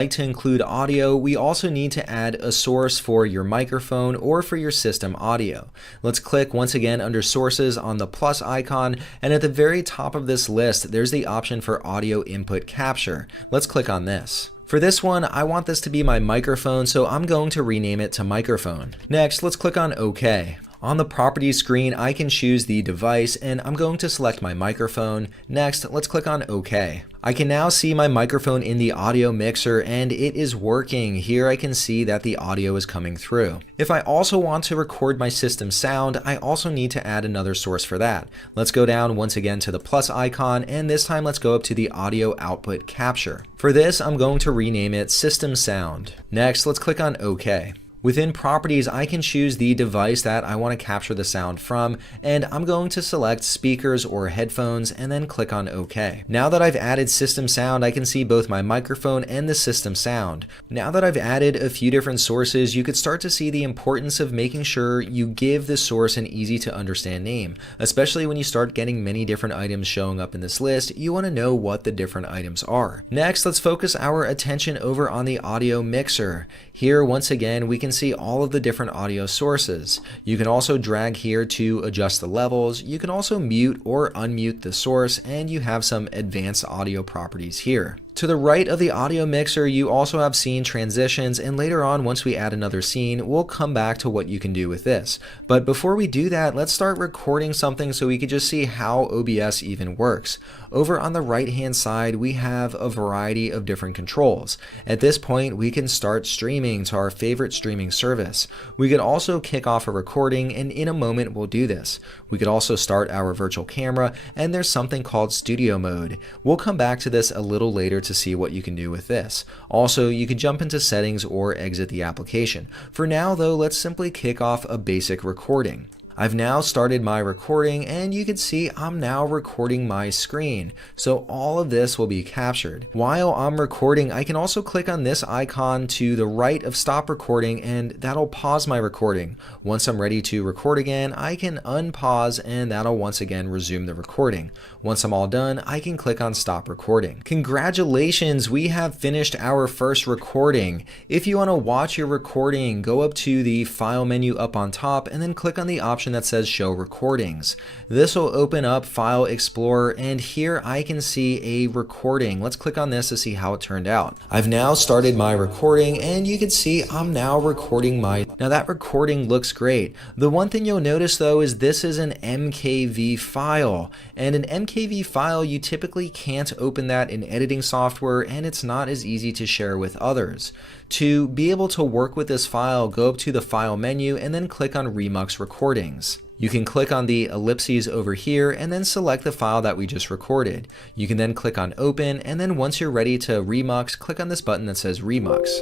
Like to include audio, we also need to add a source for your microphone or for your system audio. Let's click once again under sources on the plus icon, and at the very top of this list there's the option for audio input capture. Let's click on this. For this one, I want this to be my microphone, so I'm going to rename it to microphone. Next, let's click on OK. On the properties screen, I can choose the device, and I'm going to select my microphone. Next, let's click on OK. I can now see my microphone in the audio mixer, and it is working. Here I can see that the audio is coming through. If I also want to record my system sound, I also need to add another source for that. Let's go down once again to the plus icon, and this time let's go up to the audio output capture. For this, I'm going to rename it System Sound. Next, let's click on OK. Within properties, I can choose the device that I want to capture the sound from, and I'm going to select speakers or headphones and then click on OK. Now that I've added system sound, I can see both my microphone and the system sound. Now that I've added a few different sources, you could start to see the importance of making sure you give the source an easy to understand name. Especially when you start getting many different items showing up in this list, you want to know what the different items are. Next, let's focus our attention over on the audio mixer. Here, once again, we can see all of the different audio sources. You can also drag here to adjust the levels. You can also mute or unmute the source, and you have some advanced audio properties here. To the right of the audio mixer, you also have scene transitions, and later on, once we add another scene, we'll come back to what you can do with this. But before we do that, let's start recording something so we can just see how OBS even works. Over on the right hand side, we have a variety of different controls. At this point, we can start streaming to our favorite streaming service. We could also kick off a recording, and in a moment we'll do this. We could also start our virtual camera, and there's something called studio mode. We'll come back to this a little later to see what you can do with this. Also, you could jump into settings or exit the application. For now though, let's simply kick off a basic recording. I've now started my recording, and you can see I'm now recording my screen, so all of this will be captured. While I'm recording, I can also click on this icon to the right of stop recording, and that'll pause my recording. Once I'm ready to record again, I can unpause, and that'll once again resume the recording. Once I'm all done, I can click on stop recording. Congratulations, we have finished our first recording. If you want to watch your recording, go up to the file menu up on top and then click on the option that says show recordings. This will open up File Explorer, and here I can see a recording. Let's click on this to see how it turned out. I've now started my recording, and you can see I'm now recording now that recording looks great. The one thing you'll notice though is this is an MKV file, and an MKV file, you typically can't open that in editing software, and it's not as easy to share with others. To be able to work with this file, go up to the file menu and then click on Remux Recordings. You can click on the ellipses over here and then select the file that we just recorded. You can then click on open, and then once you're ready to remux, click on this button that says Remux.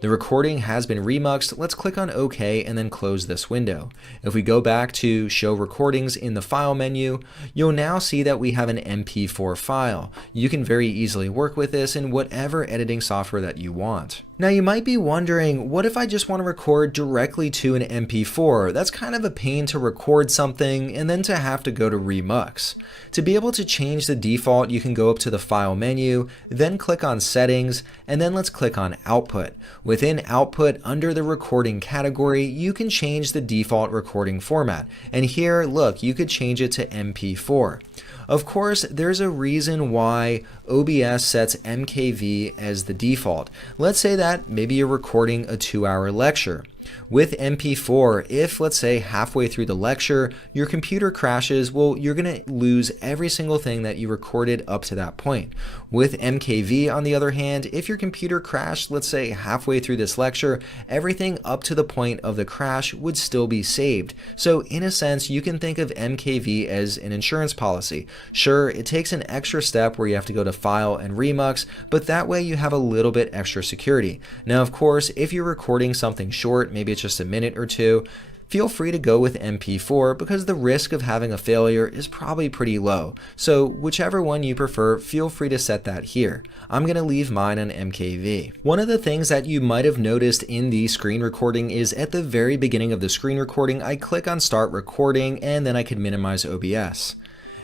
The recording has been remuxed. Let's click on OK and then close this window. If we go back to show recordings in the file menu, you'll now see that we have an MP4 file. You can very easily work with this in whatever editing software that you want. Now you might be wondering, what if I just want to record directly to an MP4? That's kind of a pain to record something and then to have to go to Remux. To be able to change the default, you can go up to the file menu, then click on settings, and then let's click on output. Within output, under the recording category, you can change the default recording format. And here, look, you could change it to MP4. Of course, there's a reason why OBS sets MKV as the default. Let's say that maybe you're recording a 2-hour lecture. With MP4, if let's say halfway through the lecture, your computer crashes, well, you're gonna lose every single thing that you recorded up to that point. With MKV, on the other hand, if your computer crashed, let's say halfway through this lecture, everything up to the point of the crash would still be saved. So in a sense, you can think of MKV as an insurance policy. Sure, it takes an extra step where you have to go to File and Remux, but that way you have a little bit extra security. Now, of course, if you're recording something short, maybe it's just a minute or two, feel free to go with MP4 because the risk of having a failure is probably pretty low. So whichever one you prefer, feel free to set that here. I'm going to leave mine on MKV. One of the things that you might have noticed in the screen recording is at the very beginning of the screen recording, I click on start recording and then I can minimize OBS.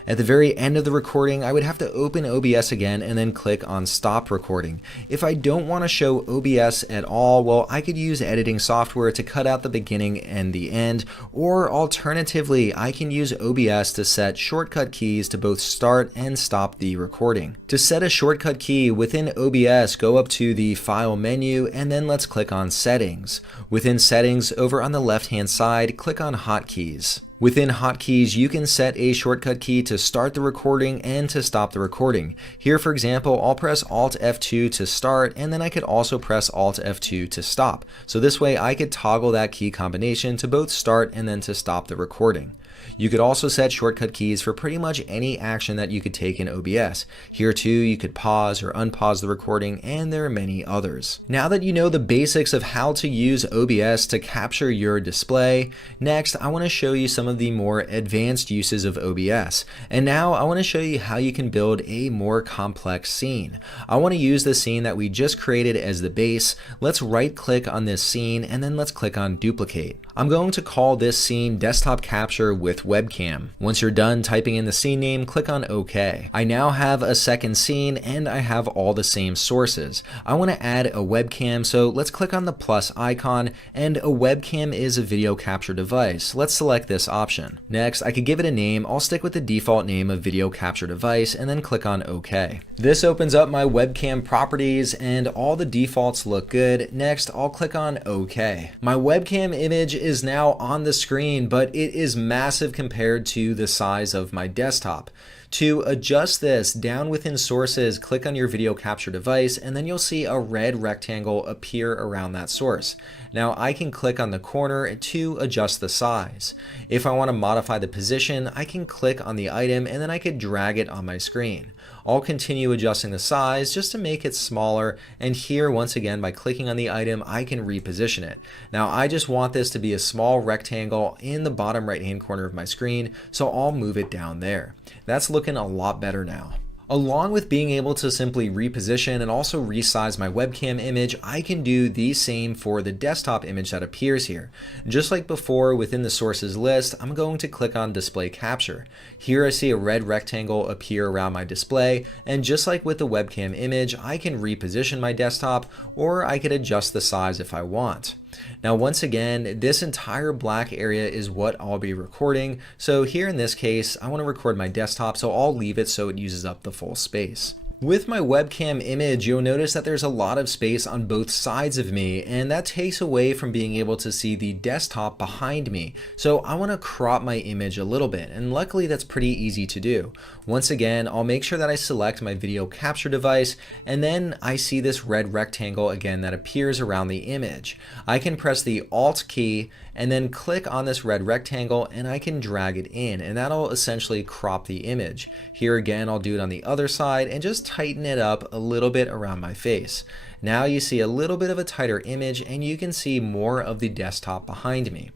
At the very end of the recording, I would have to open OBS again and then click on stop recording. If I don't want to show OBS at all, well, I could use editing software to cut out the beginning and the end, or alternatively, I can use OBS to set shortcut keys to both start and stop the recording. To set a shortcut key within OBS, go up to the File menu and then let's click on Settings. Within Settings, over on the left-hand side, click on Hotkeys. Within Hotkeys, you can set a shortcut key to start the recording and to stop the recording. Here, for example, I'll press Alt F2 to start, and then I could also press Alt F2 to stop. So this way I could toggle that key combination to both start and then to stop the recording. You could also set shortcut keys for pretty much any action that you could take in OBS. Here too, you could pause or unpause the recording, and there are many others. Now that you know the basics of how to use OBS to capture your display, next I want to show you some of the more advanced uses of OBS. And now I want to show you how you can build a more complex scene. I want to use the scene that we just created as the base. Let's right click on this scene and then let's click on duplicate. I'm going to call this scene desktop capture with webcam. Once you're done typing in the scene name, click on OK. I now have a second scene and I have all the same sources. I want to add a webcam, so let's click on the plus icon, and a webcam is a video capture device. Let's select this option. Next, I could give it a name. I'll stick with the default name of video capture device and then click on OK. This opens up my webcam properties and all the defaults look good. Next, I'll click on OK. My webcam image is now on the screen, but it is massive compared to the size of my desktop. To adjust this, down within sources, click on your video capture device and then you'll see a red rectangle appear around that source. Now I can click on the corner to adjust the size. If I want to modify the position, I can click on the item and then I could drag it on my screen. I'll continue adjusting the size just to make it smaller, and here once again by clicking on the item I can reposition it. Now I just want this to be a small rectangle in the bottom right hand corner of my screen, so I'll move it down there. That's looking a lot better now. Along with being able to simply reposition and also resize my webcam image, I can do the same for the desktop image that appears here. Just like before within the sources list, I'm going to click on display capture. Here I see a red rectangle appear around my display, and just like with the webcam image, I can reposition my desktop or I could adjust the size if I want. Now once again, this entire black area is what I'll be recording. So here in this case, I want to record my desktop, so I'll leave it so it uses up the full space. With my webcam image, you'll notice that there's a lot of space on both sides of me, and that takes away from being able to see the desktop behind me. So I want to crop my image a little bit, and luckily that's pretty easy to do. Once again, I'll make sure that I select my video capture device, and then I see this red rectangle again that appears around the image. I can press the Alt key and then click on this red rectangle and I can drag it in, and that'll essentially crop the image. Here again, I'll do it on the other side and just tighten it up a little bit around my face. Now you see a little bit of a tighter image and you can see more of the desktop behind me.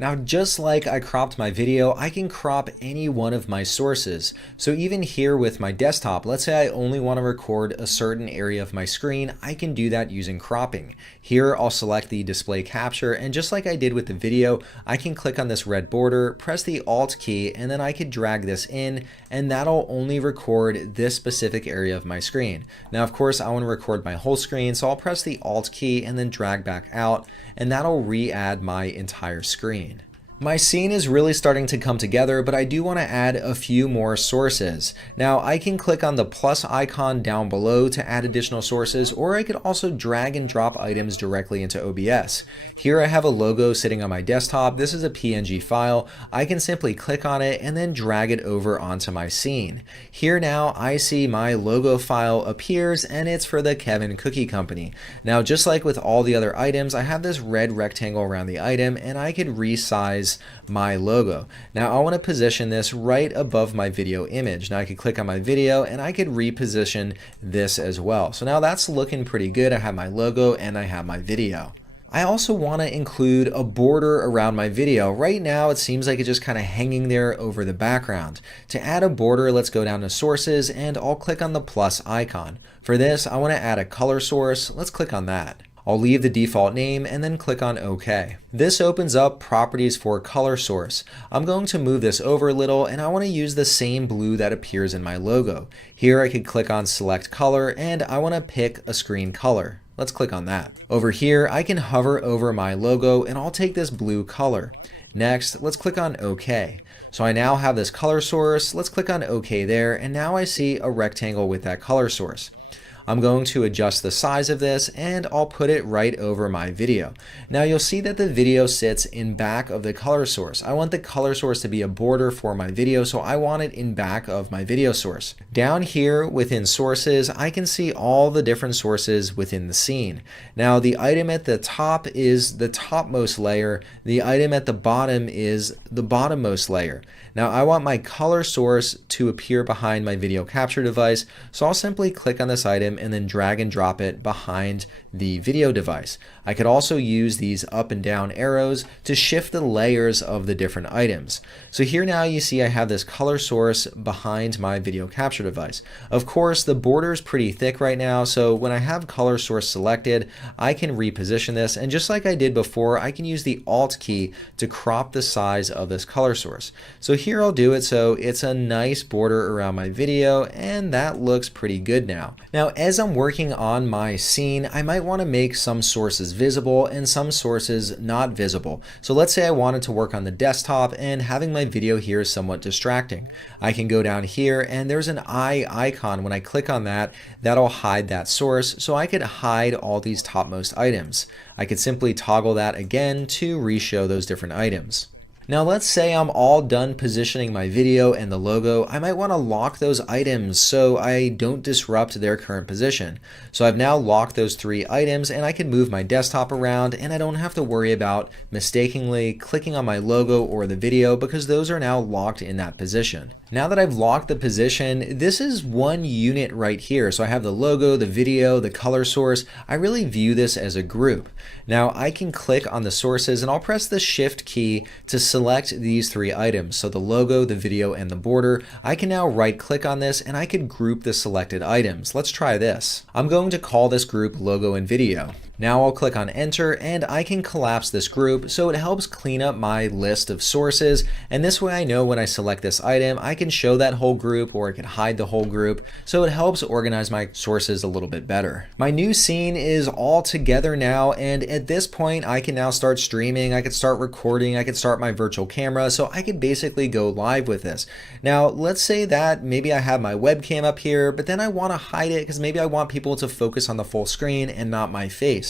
Now, just like I cropped my video, I can crop any one of my sources. So even here with my desktop, let's say I only want to record a certain area of my screen, I can do that using cropping. Here, I'll select the display capture, and just like I did with the video, I can click on this red border, press the Alt key, and then I could drag this in, and that'll only record this specific area of my screen. Now, of course, I want to record my whole screen, so I'll press the Alt key and then drag back out, and that'll re-add my entire screen. My scene is really starting to come together, but I do want to add a few more sources. Now I can click on the plus icon down below to add additional sources, or I could also drag and drop items directly into OBS. Here I have a logo sitting on my desktop. This is a PNG file. I can simply click on it and then drag it over onto my scene. Here now I see my logo file appears, and it's for the Kevin Cookie Company. Now just like with all the other items, I have this red rectangle around the item, and I could resize my logo. Now I want to position this right above my video image. Now I could click on my video and I could reposition this as well. So now that's looking pretty good. I have my logo and I have my video. I also want to include a border around my video. Right now it seems like it's just kind of hanging there over the background. To add a border, let's go down to sources and I'll click on the plus icon. For this, I want to add a color source. Let's click on that. I'll leave the default name and then click on OK. This opens up properties for color source. I'm going to move this over a little, and I want to use the same blue that appears in my logo. Here I could click on select color, and I want to pick a screen color. Let's click on that. Over here, I can hover over my logo and I'll take this blue color. Next, let's click on OK. So I now have this color source. Let's click on OK there, and now I see a rectangle with that color source. I'm going to adjust the size of this, and I'll put it right over my video. Now you'll see that the video sits in back of the color source. I want the color source to be a border for my video, so I want it in back of my video source. Down here within sources, I can see all the different sources within the scene. Now the item at the top is the topmost layer. The item at the bottom is the bottommost layer. Now I want my color source to appear behind my video capture device, so I'll simply click on this item and then drag and drop it behind the video device. I could also use these up and down arrows to shift the layers of the different items. So here now you see I have this color source behind my video capture device. Of course, the border is pretty thick right now, so when I have color source selected, I can reposition this, and just like I did before, I can use the Alt key to crop the size of this color source. So here I'll do it so it's a nice border around my video, and that looks pretty good now. Now as I'm working on my scene, I might want to make some sources visible and some sources not visible. So let's say I wanted to work on the desktop and having my video here is somewhat distracting. I can go down here and there's an eye icon. When I click on that, that'll hide that source, so I could hide all these topmost items. I could simply toggle that again to re-show those different items. Now let's say I'm all done positioning my video and the logo. I might want to lock those items so I don't disrupt their current position. So I've now locked those 3 items, and I can move my desktop around, and I don't have to worry about mistakenly clicking on my logo or the video because those are now locked in that position. Now that I've locked the position, this is one unit right here. So I have the logo, the video, the color source. I really view this as a group. Now I can click on the sources and I'll press the Shift key to select these 3 items. So the logo, the video, and the border. I can now right click on this and I could group the selected items. Let's try this. I'm going to call this group logo and video. Now I'll click on enter and I can collapse this group so it helps clean up my list of sources, and this way I know when I select this item I can show that whole group or I can hide the whole group, so it helps organize my sources a little bit better. My new scene is all together now, and at this point I can now start streaming, I can start recording, I can start my virtual camera, so I could basically go live with this. Now let's say that maybe I have my webcam up here, but then I want to hide it because maybe I want people to focus on the full screen and not my face.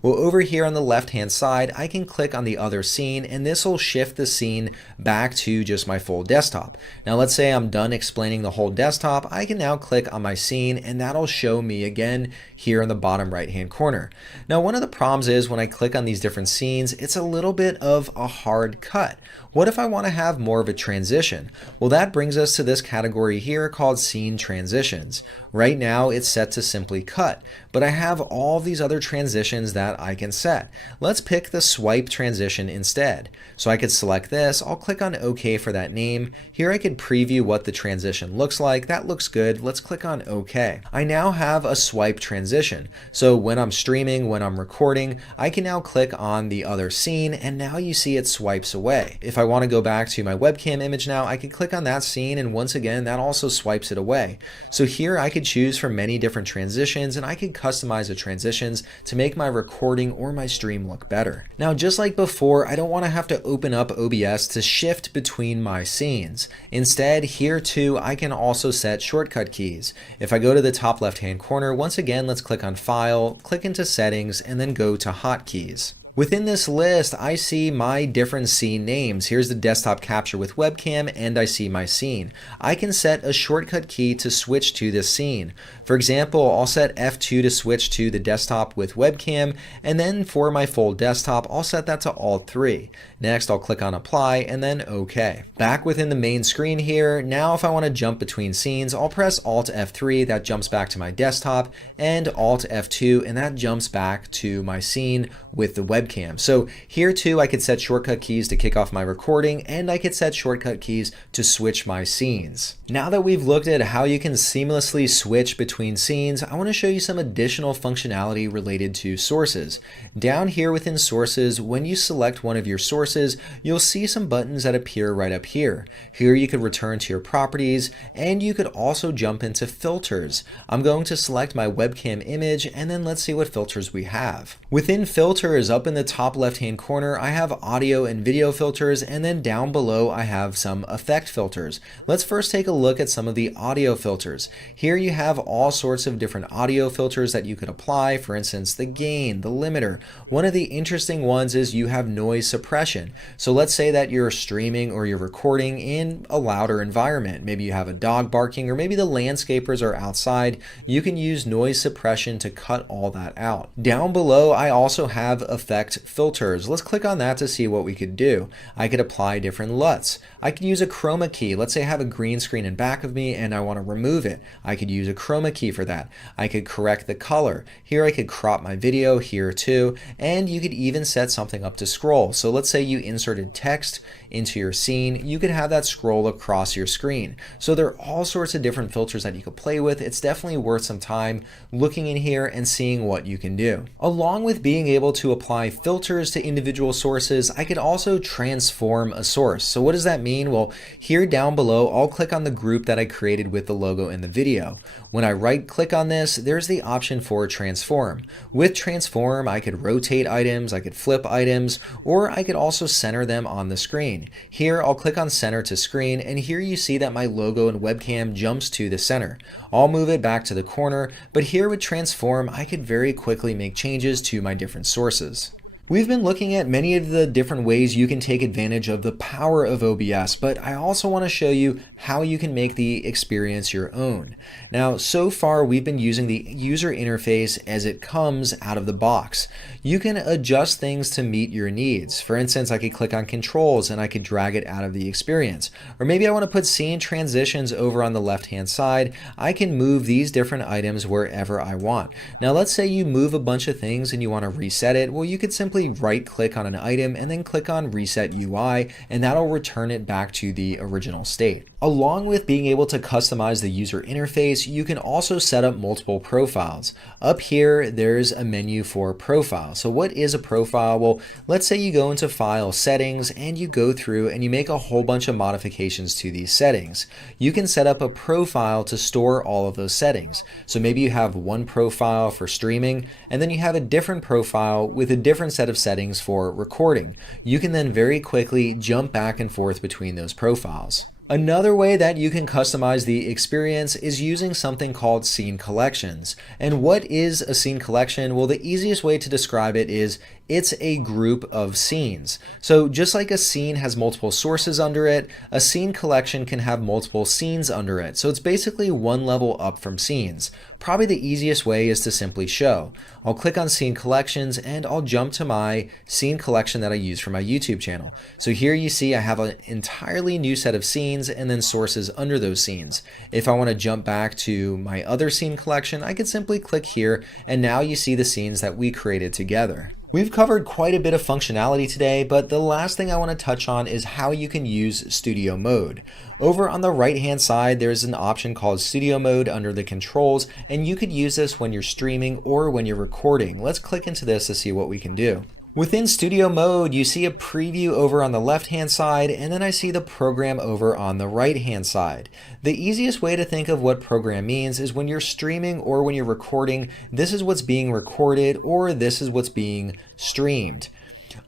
Well, over here on the left hand side, I can click on the other scene, and this will shift the scene back to just my full desktop. Now let's say I'm done explaining the whole desktop, I can now click on my scene and that'll show me again here in the bottom right hand corner. Now one of the problems is when I click on these different scenes, it's a little bit of a hard cut. What if I want to have more of a transition? Well, that brings us to this category here called scene transitions. Right now it's set to simply cut, but I have all these other transitions that I can set. Let's pick the swipe transition instead. So I could select this, I'll click on OK for that name. Here I could preview what the transition looks like. That looks good. Let's click on OK. I now have a swipe transition. So when I'm streaming, when I'm recording, I can now click on the other scene and now you see it swipes away. If I want to go back to my webcam image now, I can click on that scene and once again that also swipes it away. So here I could choose from many different transitions and I could customize the transitions to make my recording or my stream look better. Now just like before, I don't want to have to open up OBS to shift between my scenes. Instead, here too I can also set shortcut keys. If I go to the top left hand corner, once again let's click on File, click into Settings, and then go to Hotkeys. Within this list, I see my different scene names. Here's the desktop capture with webcam, and I see my scene. I can set a shortcut key to switch to this scene. For example, I'll set F2 to switch to the desktop with webcam, and then for my full desktop, I'll set that to Alt 3. Next, I'll click on Apply, and then OK. Back within the main screen here, now if I want to jump between scenes, I'll press Alt F3, that jumps back to my desktop, and Alt F2, and that jumps back to my scene with the webcam. So here too, I could set shortcut keys to kick off off my recording, and I could set shortcut keys to switch my scenes. Now that we've looked at how you can seamlessly switch between scenes, I want to show you some additional functionality related to sources. Down here within sources, when you select one of your sources, you'll see some buttons that appear right up here. Here you could return to your properties, and you could also jump into filters. I'm going to select my webcam image, and then let's see what filters we have. Within filters, up in the top left-hand corner, I have audio and video filters, and then down below I have some effect filters. Let's first take a look at some of the audio filters. Here you have all sorts of different audio filters that you could apply, for instance, the gain, the limiter. One of the interesting ones is you have noise suppression. So let's say that you're streaming or you're recording in a louder environment. Maybe you have a dog barking, or maybe the landscapers are outside. You can use noise suppression to cut all that out. Down below, I also have effect filters. Let's click on that to see what we could do. I could apply different LUTs. I could use a chroma key. Let's say I have a green screen in back of me and I want to remove it. I could use a chroma key for that. I could correct the color. Here I could crop my video, here too, and you could even set something up to scroll. So let's say you inserted text into your scene, you could have that scroll across your screen. So there are all sorts of different filters that you could play with. It's definitely worth some time looking in here and seeing what you can do. Along with being able to apply filters to individual sources, I could also transform a source. So what does that mean? Well, here down below, I'll click on the group that I created with the logo in the video. When I right click on this, there's the option for transform. With transform, I could rotate items, I could flip items, or I could also center them on the screen. Here, I'll click on center to screen, and here you see that my logo and webcam jumps to the center. I'll move it back to the corner, but here with transform, I could very quickly make changes to my different sources. We've been looking at many of the different ways you can take advantage of the power of OBS, but I also want to show you how you can make the experience your own. Now, so far we've been using the user interface as it comes out of the box. You can adjust things to meet your needs. For instance, I could click on controls and I could drag it out of the experience. Or maybe I want to put scene transitions over on the left-hand side. I can move these different items wherever I want. Now, let's say you move a bunch of things and you want to reset it. Well, you could simply right-click on an item and then click on Reset UI, and that'll return it back to the original state. Along with being able to customize the user interface, you can also set up multiple profiles. Up here, there's a menu for profile. So what is a profile? Well, let's say you go into File Settings and you go through and you make a whole bunch of modifications to these settings. You can set up a profile to store all of those settings. So maybe you have one profile for streaming, and then you have a different profile with a different set of settings for recording. You can then very quickly jump back and forth between those profiles. Another way that you can customize the experience is using something called scene collections. And what is a scene collection? Well, the easiest way to describe it is it's a group of scenes. So just like a scene has multiple sources under it, a scene collection can have multiple scenes under it. So it's basically one level up from scenes. Probably the easiest way is to simply show. I'll click on scene collections and I'll jump to my scene collection that I use for my YouTube channel. So here you see I have an entirely new set of scenes and then sources under those scenes. If I want to jump back to my other scene collection, I could simply click here, and now you see the scenes that we created together. We've covered quite a bit of functionality today, but the last thing I want to touch on is how you can use studio mode. Over on the right hand side, there's an option called studio mode under the controls, and you could use this when you're streaming or when you're recording. Let's click into this to see what we can do. Within studio mode, you see a preview over on the left hand side, and then I see the program over on the right hand side. The easiest way to think of what program means is when you're streaming or when you're recording, this is what's being recorded or this is what's being streamed.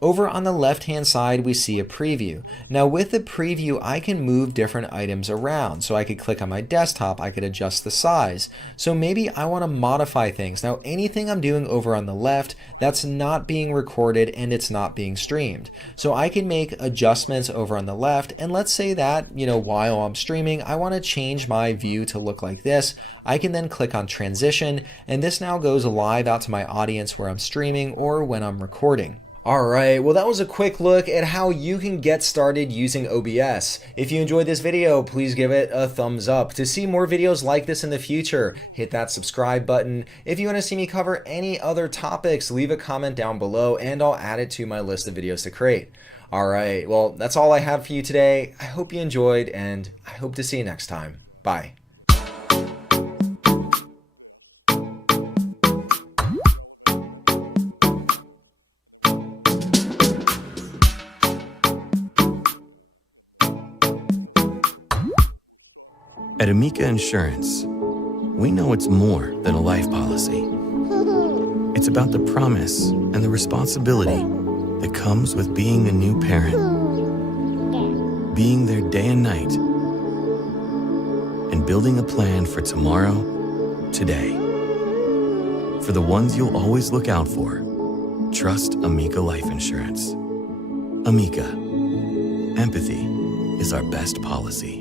Over on the left-hand side, we see a preview. Now with the preview, I can move different items around. So I could click on my desktop, I could adjust the size. So maybe I want to modify things. Now anything I'm doing over on the left, that's not being recorded and it's not being streamed. So I can make adjustments over on the left, and let's say that, while I'm streaming, I want to change my view to look like this. I can then click on transition, and this now goes live out to my audience where I'm streaming or when I'm recording. Alright, well that was a quick look at how you can get started using OBS. If you enjoyed this video, please give it a thumbs up. To see more videos like this in the future, hit that subscribe button. If you want to see me cover any other topics, leave a comment down below and I'll add it to my list of videos to create. Alright, well that's all I have for you today. I hope you enjoyed and I hope to see you next time. Bye. At Amica Insurance, we know it's more than a life policy. It's about the promise and the responsibility that comes with being a new parent, being there day and night, and building a plan for tomorrow, today. For the ones you'll always look out for, trust Amica Life Insurance. Amica, empathy is our best policy.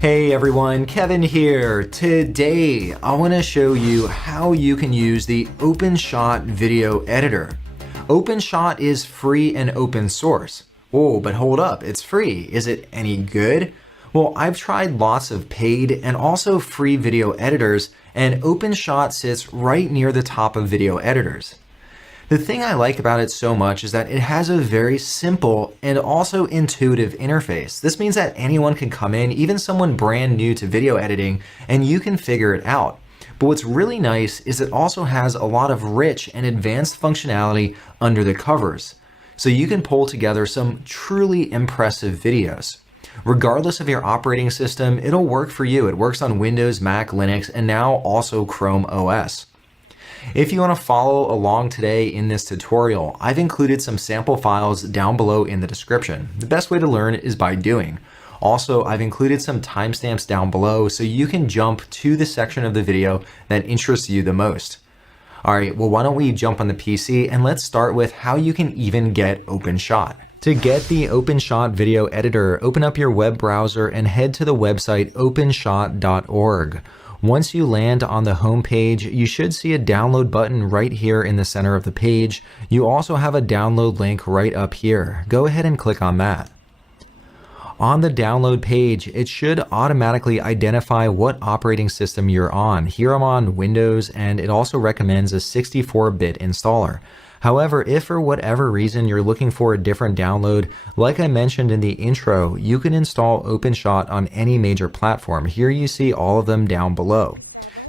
Hey everyone, Kevin here. Today, I want to show you how you can use the OpenShot video editor. OpenShot is free and open source. Oh, but hold up, it's free. Is it any good? Well, I've tried lots of paid and also free video editors, and OpenShot sits right near the top of video editors. The thing I like about it so much is that it has a very simple and also intuitive interface. This means that anyone can come in, even someone brand new to video editing, and you can figure it out. But what's really nice is it also has a lot of rich and advanced functionality under the covers. So you can pull together some truly impressive videos. Regardless of your operating system, it'll work for you. It works on Windows, Mac, Linux, and now also Chrome OS. If you want to follow along today in this tutorial, I've included some sample files down below in the description. The best way to learn is by doing. Also, I've included some timestamps down below so you can jump to the section of the video that interests you the most. Alright, well why don't we jump on the PC and let's start with how you can even get OpenShot. To get the OpenShot video editor, open up your web browser and head to the website openshot.org. Once you land on the home page, you should see a download button right here in the center of the page. You also have a download link right up here. Go ahead and click on that. On the download page, it should automatically identify what operating system you're on. Here I'm on Windows, and it also recommends a 64-bit installer. However, if for whatever reason you're looking for a different download, like I mentioned in the intro, you can install OpenShot on any major platform. Here you see all of them down below.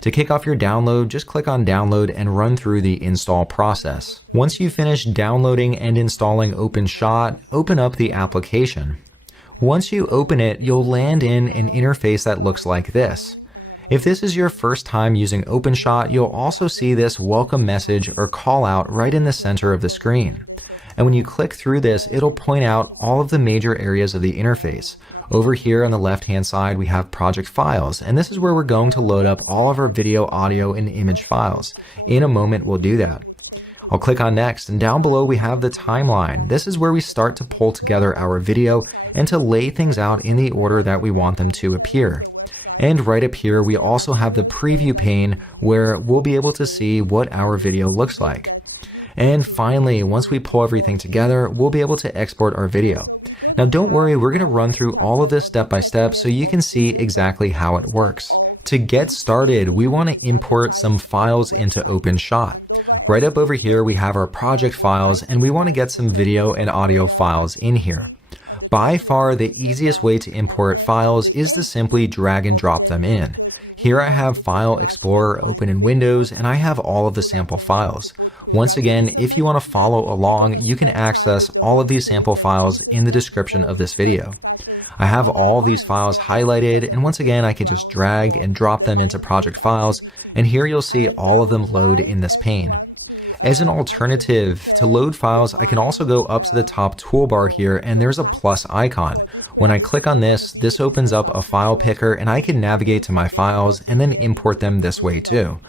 To kick off your download, just click on download and run through the install process. Once you've finished downloading and installing OpenShot, open up the application. Once you open it, you'll land in an interface that looks like this. If this is your first time using OpenShot, you'll also see this welcome message or call out right in the center of the screen. And when you click through this, it'll point out all of the major areas of the interface. Over here on the left-hand side, we have project files, and this is where we're going to load up all of our video, audio, and image files. In a moment, we'll do that. I'll click on next, and down below we have the timeline. This is where we start to pull together our video and to lay things out in the order that we want them to appear. And right up here, we also have the preview pane where we'll be able to see what our video looks like. And finally, once we pull everything together, we'll be able to export our video. Now don't worry, we're going to run through all of this step by step so you can see exactly how it works. To get started, we want to import some files into OpenShot. Right up over here, we have our project files, and we want to get some video and audio files in here. By far, the easiest way to import files is to simply drag and drop them in. Here I have File Explorer open in Windows, and I have all of the sample files. Once again, if you want to follow along, you can access all of these sample files in the description of this video. I have all of these files highlighted, and once again, I can just drag and drop them into project files, and here you'll see all of them load in this pane. As an alternative to load files, I can also go up to the top toolbar here, and there's a plus icon. When I click on this, this opens up a file picker and I can navigate to my files and then import them this way too.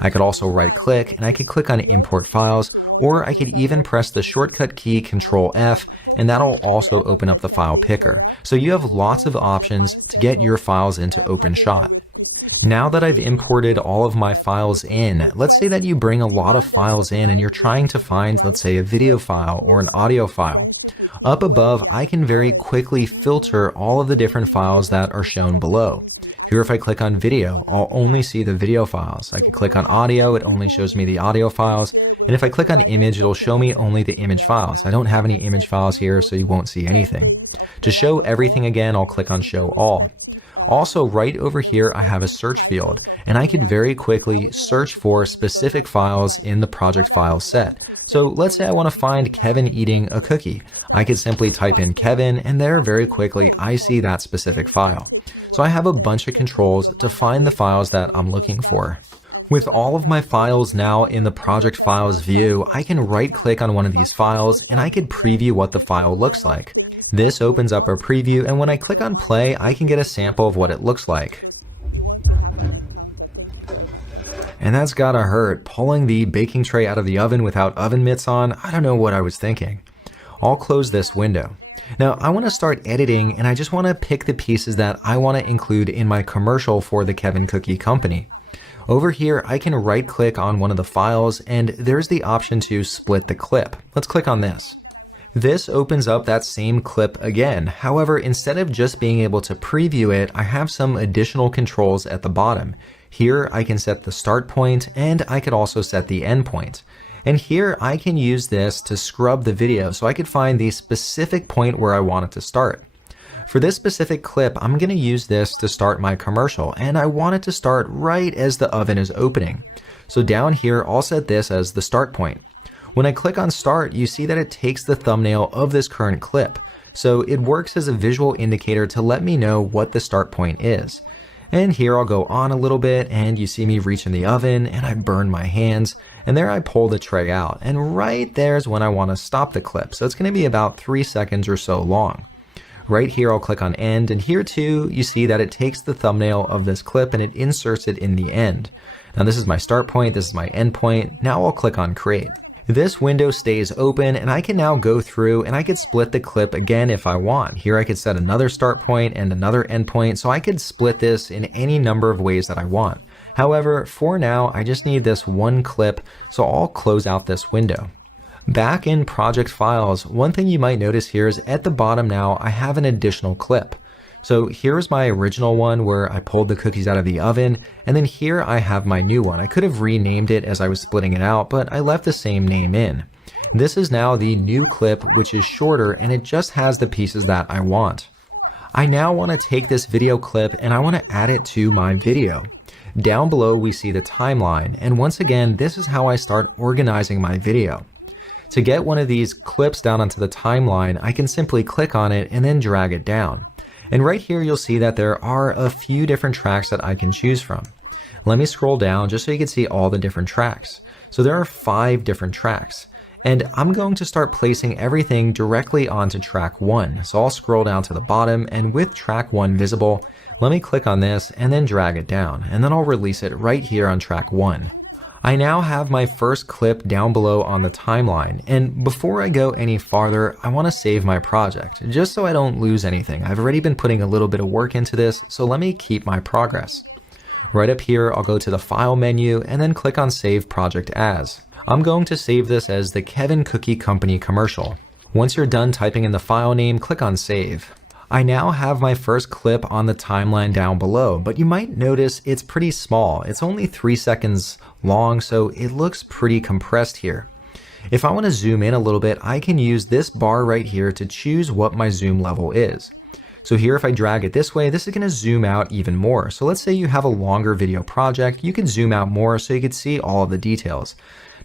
I could also right click and I could click on import files, or I could even press the shortcut key Control F and that'll also open up the file picker. So you have lots of options to get your files into OpenShot. Now that I've imported all of my files in, let's say that you bring a lot of files in and you're trying to find, let's say, a video file or an audio file. Up above, I can very quickly filter all of the different files that are shown below. Here, if I click on video, I'll only see the video files. I can click on audio, it only shows me the audio files, and if I click on image, it'll show me only the image files. I don't have any image files here, so you won't see anything. To show everything again, I'll click on show all. Also, right over here, I have a search field, and I can very quickly search for specific files in the project file set. So let's say I want to find Kevin eating a cookie. I could simply type in Kevin, and there very quickly I see that specific file. So I have a bunch of controls to find the files that I'm looking for. With all of my files now in the project files view, I can right click on one of these files and I can preview what the file looks like. This opens up a preview, and when I click on play, I can get a sample of what it looks like. We want to have an encounter. Thank you very much, Pastor. And that's gotta hurt. Pulling the baking tray out of the oven without oven mitts on, I don't know what I was thinking. I'll close this window. Now I want to start editing, and I just want to pick the pieces that I want to include in my commercial for the Kevin Cookie Company. Over here, I can right click on one of the files and there's the option to split the clip. Let's click on this. This opens up that same clip again. However, instead of just being able to preview it, I have some additional controls at the bottom. Here I can set the start point and I could also set the end point. And here I can use this to scrub the video so I could find the specific point where I want it to start. For this specific clip, I'm going to use this to start my commercial, and I want it to start right as the oven is opening. So down here, I'll set this as the start point. When I click on start, you see that it takes the thumbnail of this current clip. So it works as a visual indicator to let me know what the start point is. And here I'll go on a little bit, and you see me reach in the oven and I burn my hands, and there I pull the tray out, and right there's when I want to stop the clip. So it's going to be about 3 seconds or so long. Right here I'll click on end, and here too you see that it takes the thumbnail of this clip and it inserts it in the end. Now this is my start point, this is my end point. Now I'll click on create. This window stays open, and I can now go through and I could split the clip again if I want. Here I could set another start point and another end point, so I could split this in any number of ways that I want. However, for now I just need this one clip, so I'll close out this window. Back in project files, one thing you might notice here is at the bottom now I have an additional clip. So here's my original one where I pulled the cookies out of the oven, and then here I have my new one. I could have renamed it as I was splitting it out, but I left the same name in. This is now the new clip, which is shorter and it just has the pieces that I want. I now want to take this video clip and I want to add it to my video. Down below we see the timeline, and once again this is how I start organizing my video. To get one of these clips down onto the timeline, I can simply click on it and then drag it down. And right here you'll see that there are a few different tracks that I can choose from. Let me scroll down just so you can see all the different tracks. So there are 5 different tracks. And I'm going to start placing everything directly onto track 1. So I'll scroll down to the bottom, and with track 1 visible, let me click on this and then drag it down. And then I'll release it right here on track 1. I now have my first clip down below on the timeline, and before I go any farther, I want to save my project, just so I don't lose anything. I've already been putting a little bit of work into this, so let me keep my progress. Right up here, I'll go to the File menu and then click on Save Project As. I'm going to save this as the Kevin Cookie Company commercial. Once you're done typing in the file name, click on Save. I now have my first clip on the timeline down below, but you might notice it's pretty small. It's only 3 seconds long, so it looks pretty compressed here. If I want to zoom in a little bit, I can use this bar right here to choose what my zoom level is. So here if I drag it this way, this is going to zoom out even more. So let's say you have a longer video project, you can zoom out more so you can see all of the details.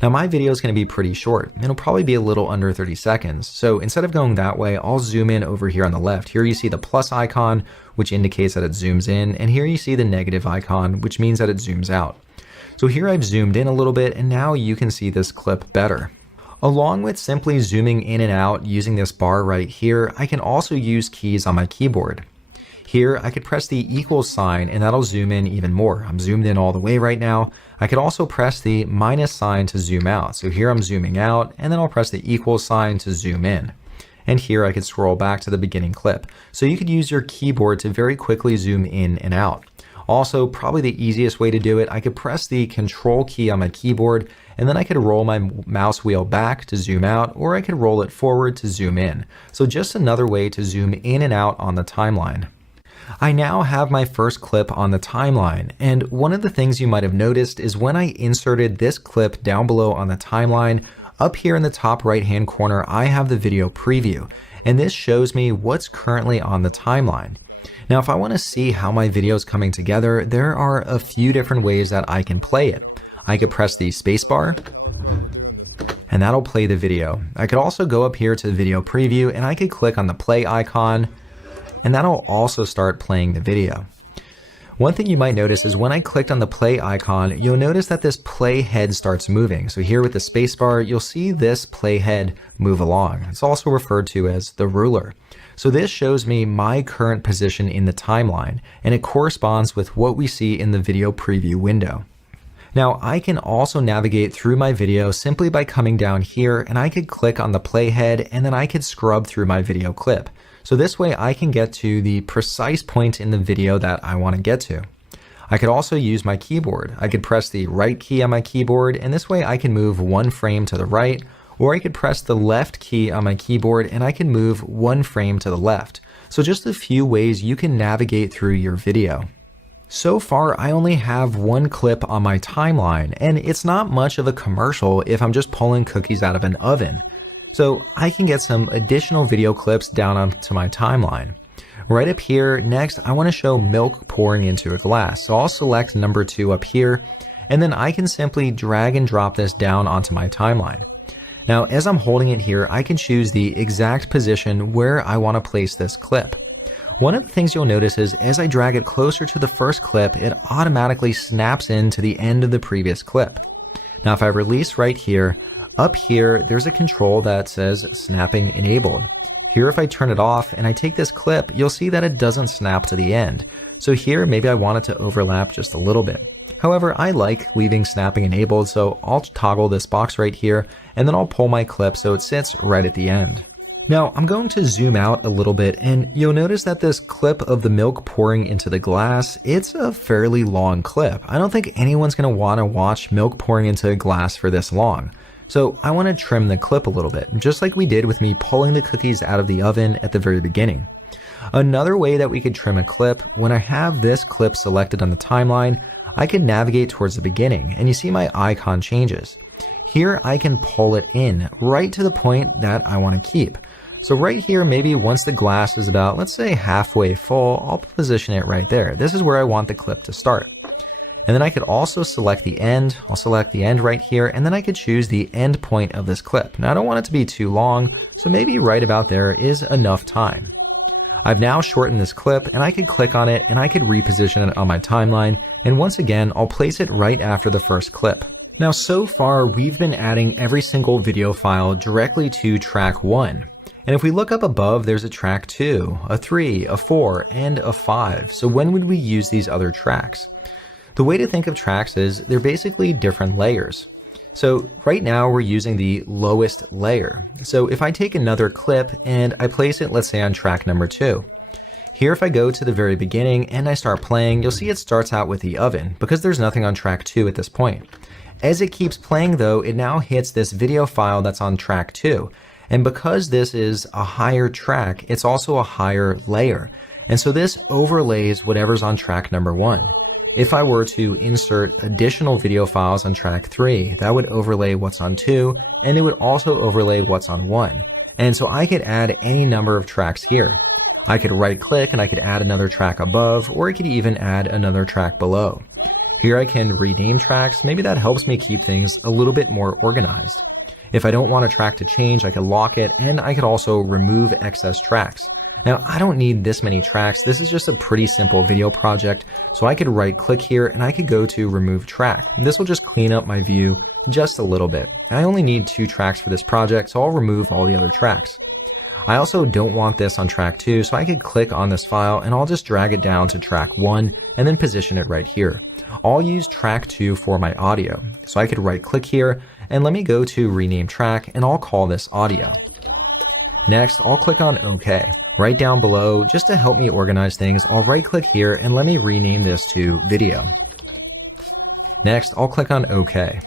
Now my video is going to be pretty short. It'll probably be a little under 30 seconds. So instead of going that way, I'll zoom in over here on the left. Here you see the plus icon, which indicates that it zooms in. And here you see the negative icon, which means that it zooms out. So here I've zoomed in a little bit, and now you can see this clip better. Along with simply zooming in and out using this bar right here, I can also use keys on my keyboard. Here, I could press the equals sign and that'll zoom in even more. I'm zoomed in all the way right now. I could also press the minus sign to zoom out. So here I'm zooming out, and then I'll press the equals sign to zoom in. And here I could scroll back to the beginning clip. So you could use your keyboard to very quickly zoom in and out. Also, probably the easiest way to do it, I could press the control key on my keyboard, and then I could roll my mouse wheel back to zoom out, or I could roll it forward to zoom in. So just another way to zoom in and out on the timeline. I now have my first clip on the timeline, and one of the things you might have noticed is when I inserted this clip down below on the timeline, up here in the top right hand corner I have the video preview, and this shows me what's currently on the timeline. Now if I want to see how my video is coming together, there are a few different ways that I can play it. I could press the spacebar, tell us what we're doing this morning. And that'll play the video. I could also go up here to the video preview and I could click on the play icon, and that'll also start playing the video. One thing you might notice is when I clicked on the play icon, you'll notice that this play head starts moving. So here with the spacebar, you'll see this play head move along. It's also referred to as the ruler. So this shows me my current position in the timeline, and it corresponds with what we see in the video preview window. Now I can also navigate through my video simply by coming down here, and I could click on the playhead and then I could scrub through my video clip. So this way I can get to the precise point in the video that I want to get to. I could also use my keyboard. I could press the right key on my keyboard, and this way I can move one frame to the right, or I could press the left key on my keyboard and I can move one frame to the left. So just a few ways you can navigate through your video. So far, I only have one clip on my timeline, and it's not much of a commercial if I'm just pulling cookies out of an oven. So I can get some additional video clips down onto my timeline. Right up here, next, I want to show milk pouring into a glass. So I'll select number 2 up here, and then I can simply drag and drop this down onto my timeline. Now, as I'm holding it here, I can choose the exact position where I want to place this clip. One of the things you'll notice is as I drag it closer to the first clip, it automatically snaps into the end of the previous clip. Now, if I release right here, up here, there's a control that says snapping enabled. Here, if I turn it off and I take this clip, you'll see that it doesn't snap to the end. So here, maybe I want it to overlap just a little bit. However, I like leaving snapping enabled, so I'll toggle this box right here, and then I'll pull my clip so it sits right at the end. Now, I'm going to zoom out a little bit, and you'll notice that this clip of the milk pouring into the glass, it's a fairly long clip. I don't think anyone's going to want to watch milk pouring into a glass for this long. So I want to trim the clip a little bit, just like we did with me pulling the cookies out of the oven at the very beginning. Another way that we could trim a clip, when I have this clip selected on the timeline, I can navigate towards the beginning, and you see my icon changes. Here I can pull it in right to the point that I want to keep. So right here, maybe once the glass is about, let's say, halfway full, I'll position it right there. This is where I want the clip to start. And then I could also select the end. I'll select the end right here, and then I could choose the end point of this clip. Now I don't want it to be too long, so maybe right about there is enough time. I've now shortened this clip, and I can click on it and I could reposition it on my timeline, and once again I'll place it right after the first clip. Now so far we've been adding every single video file directly to track 1. And if we look up above, there's a track 2, a 3, a 4, and a 5. So when would we use these other tracks? The way to think of tracks is they're basically different layers. So right now we're using the lowest layer. So if I take another clip and I place it, let's say on track number 2. Here if I go to the very beginning and I start playing, you'll see it starts out with the oven because there's nothing on track 2 at this point. As it keeps playing though, it now hits this video file that's on track 2. And because this is a higher track, it's also a higher layer. And so this overlays whatever's on track number 1. If I were to insert additional video files on track 3, that would overlay what's on 2, and it would also overlay what's on 1. And so I could add any number of tracks here. I could right click and I could add another track above, or I could even add another track below. Here I can rename tracks. Maybe that helps me keep things a little bit more organized. If I don't want a track to change, I could lock it, and I could also remove excess tracks. Now, I don't need this many tracks. This is just a pretty simple video project, so So I could right click here and I could go to remove track. This will just clean up my view just a little bit. I only need 2 tracks for this project, so I'll remove all the other tracks. I also don't want this on track 2, so I could click on this file and I'll just drag it down to track 1 and then position it right here. I'll use track 2 for my audio. So I could right click here and let me go to rename track and I'll call this audio. Next, I'll click on OK. Right down below, just to help me organize things, I'll right click here and let me rename this to video. Next, I'll click on OK.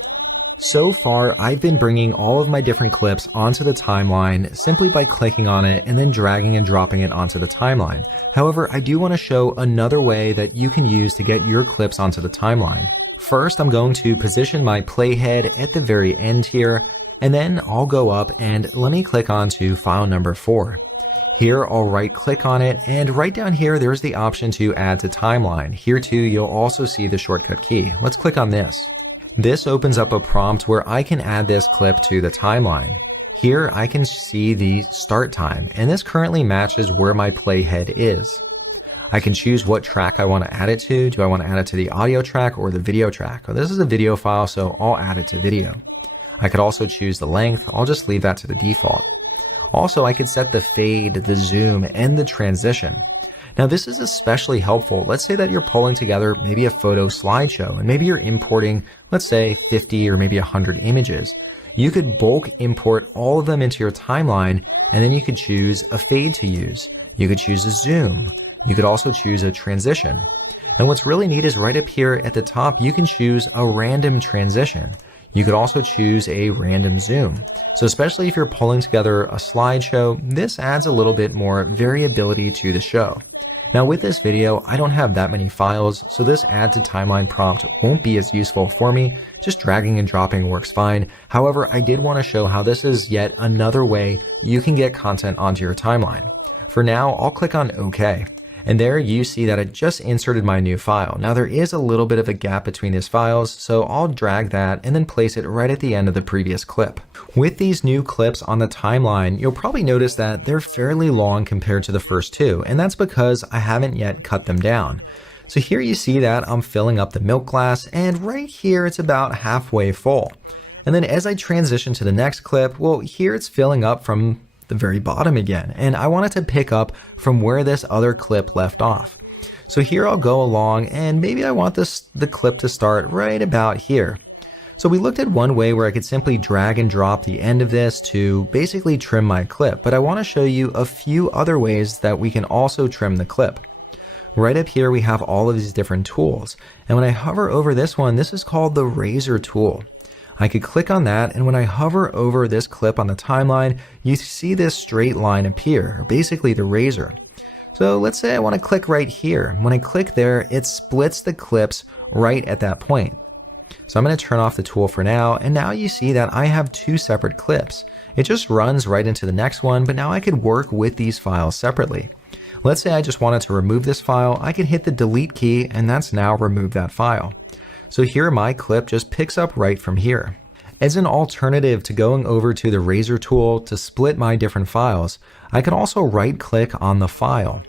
So far, I've been bringing all of my different clips onto the timeline simply by clicking on it and then dragging and dropping it onto the timeline. However, I do want to show another way that you can use to get your clips onto the timeline. First, I'm going to position my playhead at the very end here, and then I'll go up and let me click onto file number 4. Here, I'll right click on it, and right down here, there's the option to add to timeline. Here too, you'll also see the shortcut key. Let's click on this. This opens up a prompt where I can add this clip to the timeline. Here, I can see the start time, and this currently matches where my playhead is. I can choose what track I want to add it to. Do I want to add it to the audio track or the video track? Well, this is a video file, so I'll add it to video. I could also choose the length. I'll just leave that to the default. Also, I could set the fade, the zoom, and the transition. Now this is especially helpful. Let's say that you're pulling together maybe a photo slideshow and maybe you're importing, let's say 50 or maybe 100 images. You could bulk import all of them into your timeline and then you could choose a fade to use. You could choose a zoom. You could also choose a transition. And what's really neat is right up here at the top, you can choose a random transition. You could also choose a random zoom. So especially if you're pulling together a slideshow, this adds a little bit more variability to the show. Now with this video, I don't have that many files, so this add to timeline prompt won't be as useful for me. Just dragging and dropping works fine. However, I did want to show how this is yet another way you can get content onto your timeline. For now, I'll click on OK. And there you see that it just inserted my new file. Now there is a little bit of a gap between these files, so I'll drag that and then place it right at the end of the previous clip. With these new clips on the timeline, you'll probably notice that they're fairly long compared to the first 2, and that's because I haven't yet cut them down. So here you see that I'm filling up the milk glass, and right here it's about halfway full. And then as I transition to the next clip, well, here it's filling up from the very bottom again, and I wanted to pick up from where this other clip left off. So here I'll go along and maybe I want the clip to start right about here. So we looked at one way where I could simply drag and drop the end of this to basically trim my clip, but I want to show you a few other ways that we can also trim the clip. Right up here we have all of these different tools, and when I hover over this one, this is called the razor tool. I could click on that, and when I hover over this clip on the timeline, you see this straight line appear, basically the razor. So let's say I want to click right here. When I click there, it splits the clips right at that point. So I'm going to turn off the tool for now, and now you see that I have 2 separate clips. It just runs right into the next one, but now I could work with these files separately. Let's say I just wanted to remove this file, I can hit the delete key, and that's now removed that file. So here my clip just picks up right from here. As an alternative to going over to the razor tool to split my different files, I can also right click on the file.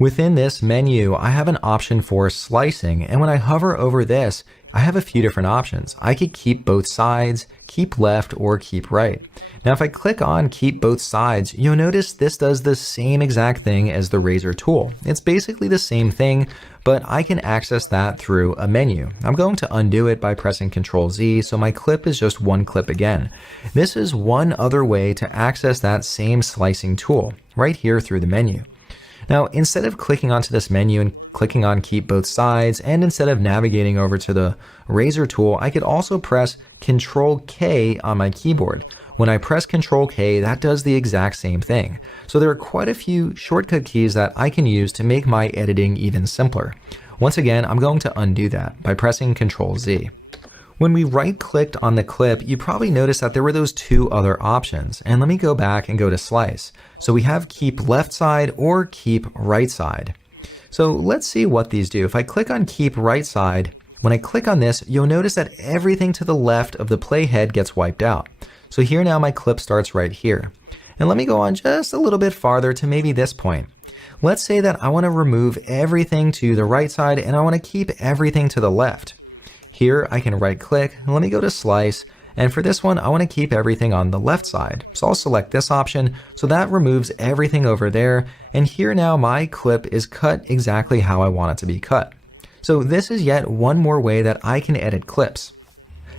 Within this menu, I have an option for slicing, and when I hover over this, I have a few different options. I could keep both sides, keep left, or keep right. Now if I click on keep both sides, you'll notice this does the same exact thing as the razor tool. It's basically the same thing, but I can access that through a menu. I'm going to undo it by pressing Ctrl Z, so my clip is just one clip again. This is one other way to access that same slicing tool, right here through the menu. Now, instead of clicking onto this menu and clicking on keep both sides, and instead of navigating over to the razor tool, I could also press Ctrl K on my keyboard. When I press Ctrl K, that does the exact same thing. So there are quite a few shortcut keys that I can use to make my editing even simpler. Once again, I'm going to undo that by pressing Ctrl Z. When we right-clicked on the clip, you probably noticed that there were those 2 other options. And let me go back and go to slice. So we have keep left side or keep right side. So let's see what these do. If I click on keep right side, when I click on this, you'll notice that everything to the left of the playhead gets wiped out. So here now my clip starts right here. And let me go on just a little bit farther to maybe this point. Let's say that I want to remove everything to the right side and I want to keep everything to the left. Here I can right click, and let me go to slice, and for this one I want to keep everything on the left side. So I'll select this option, so that removes everything over there, and here now my clip is cut exactly how I want it to be cut. So this is yet one more way that I can edit clips.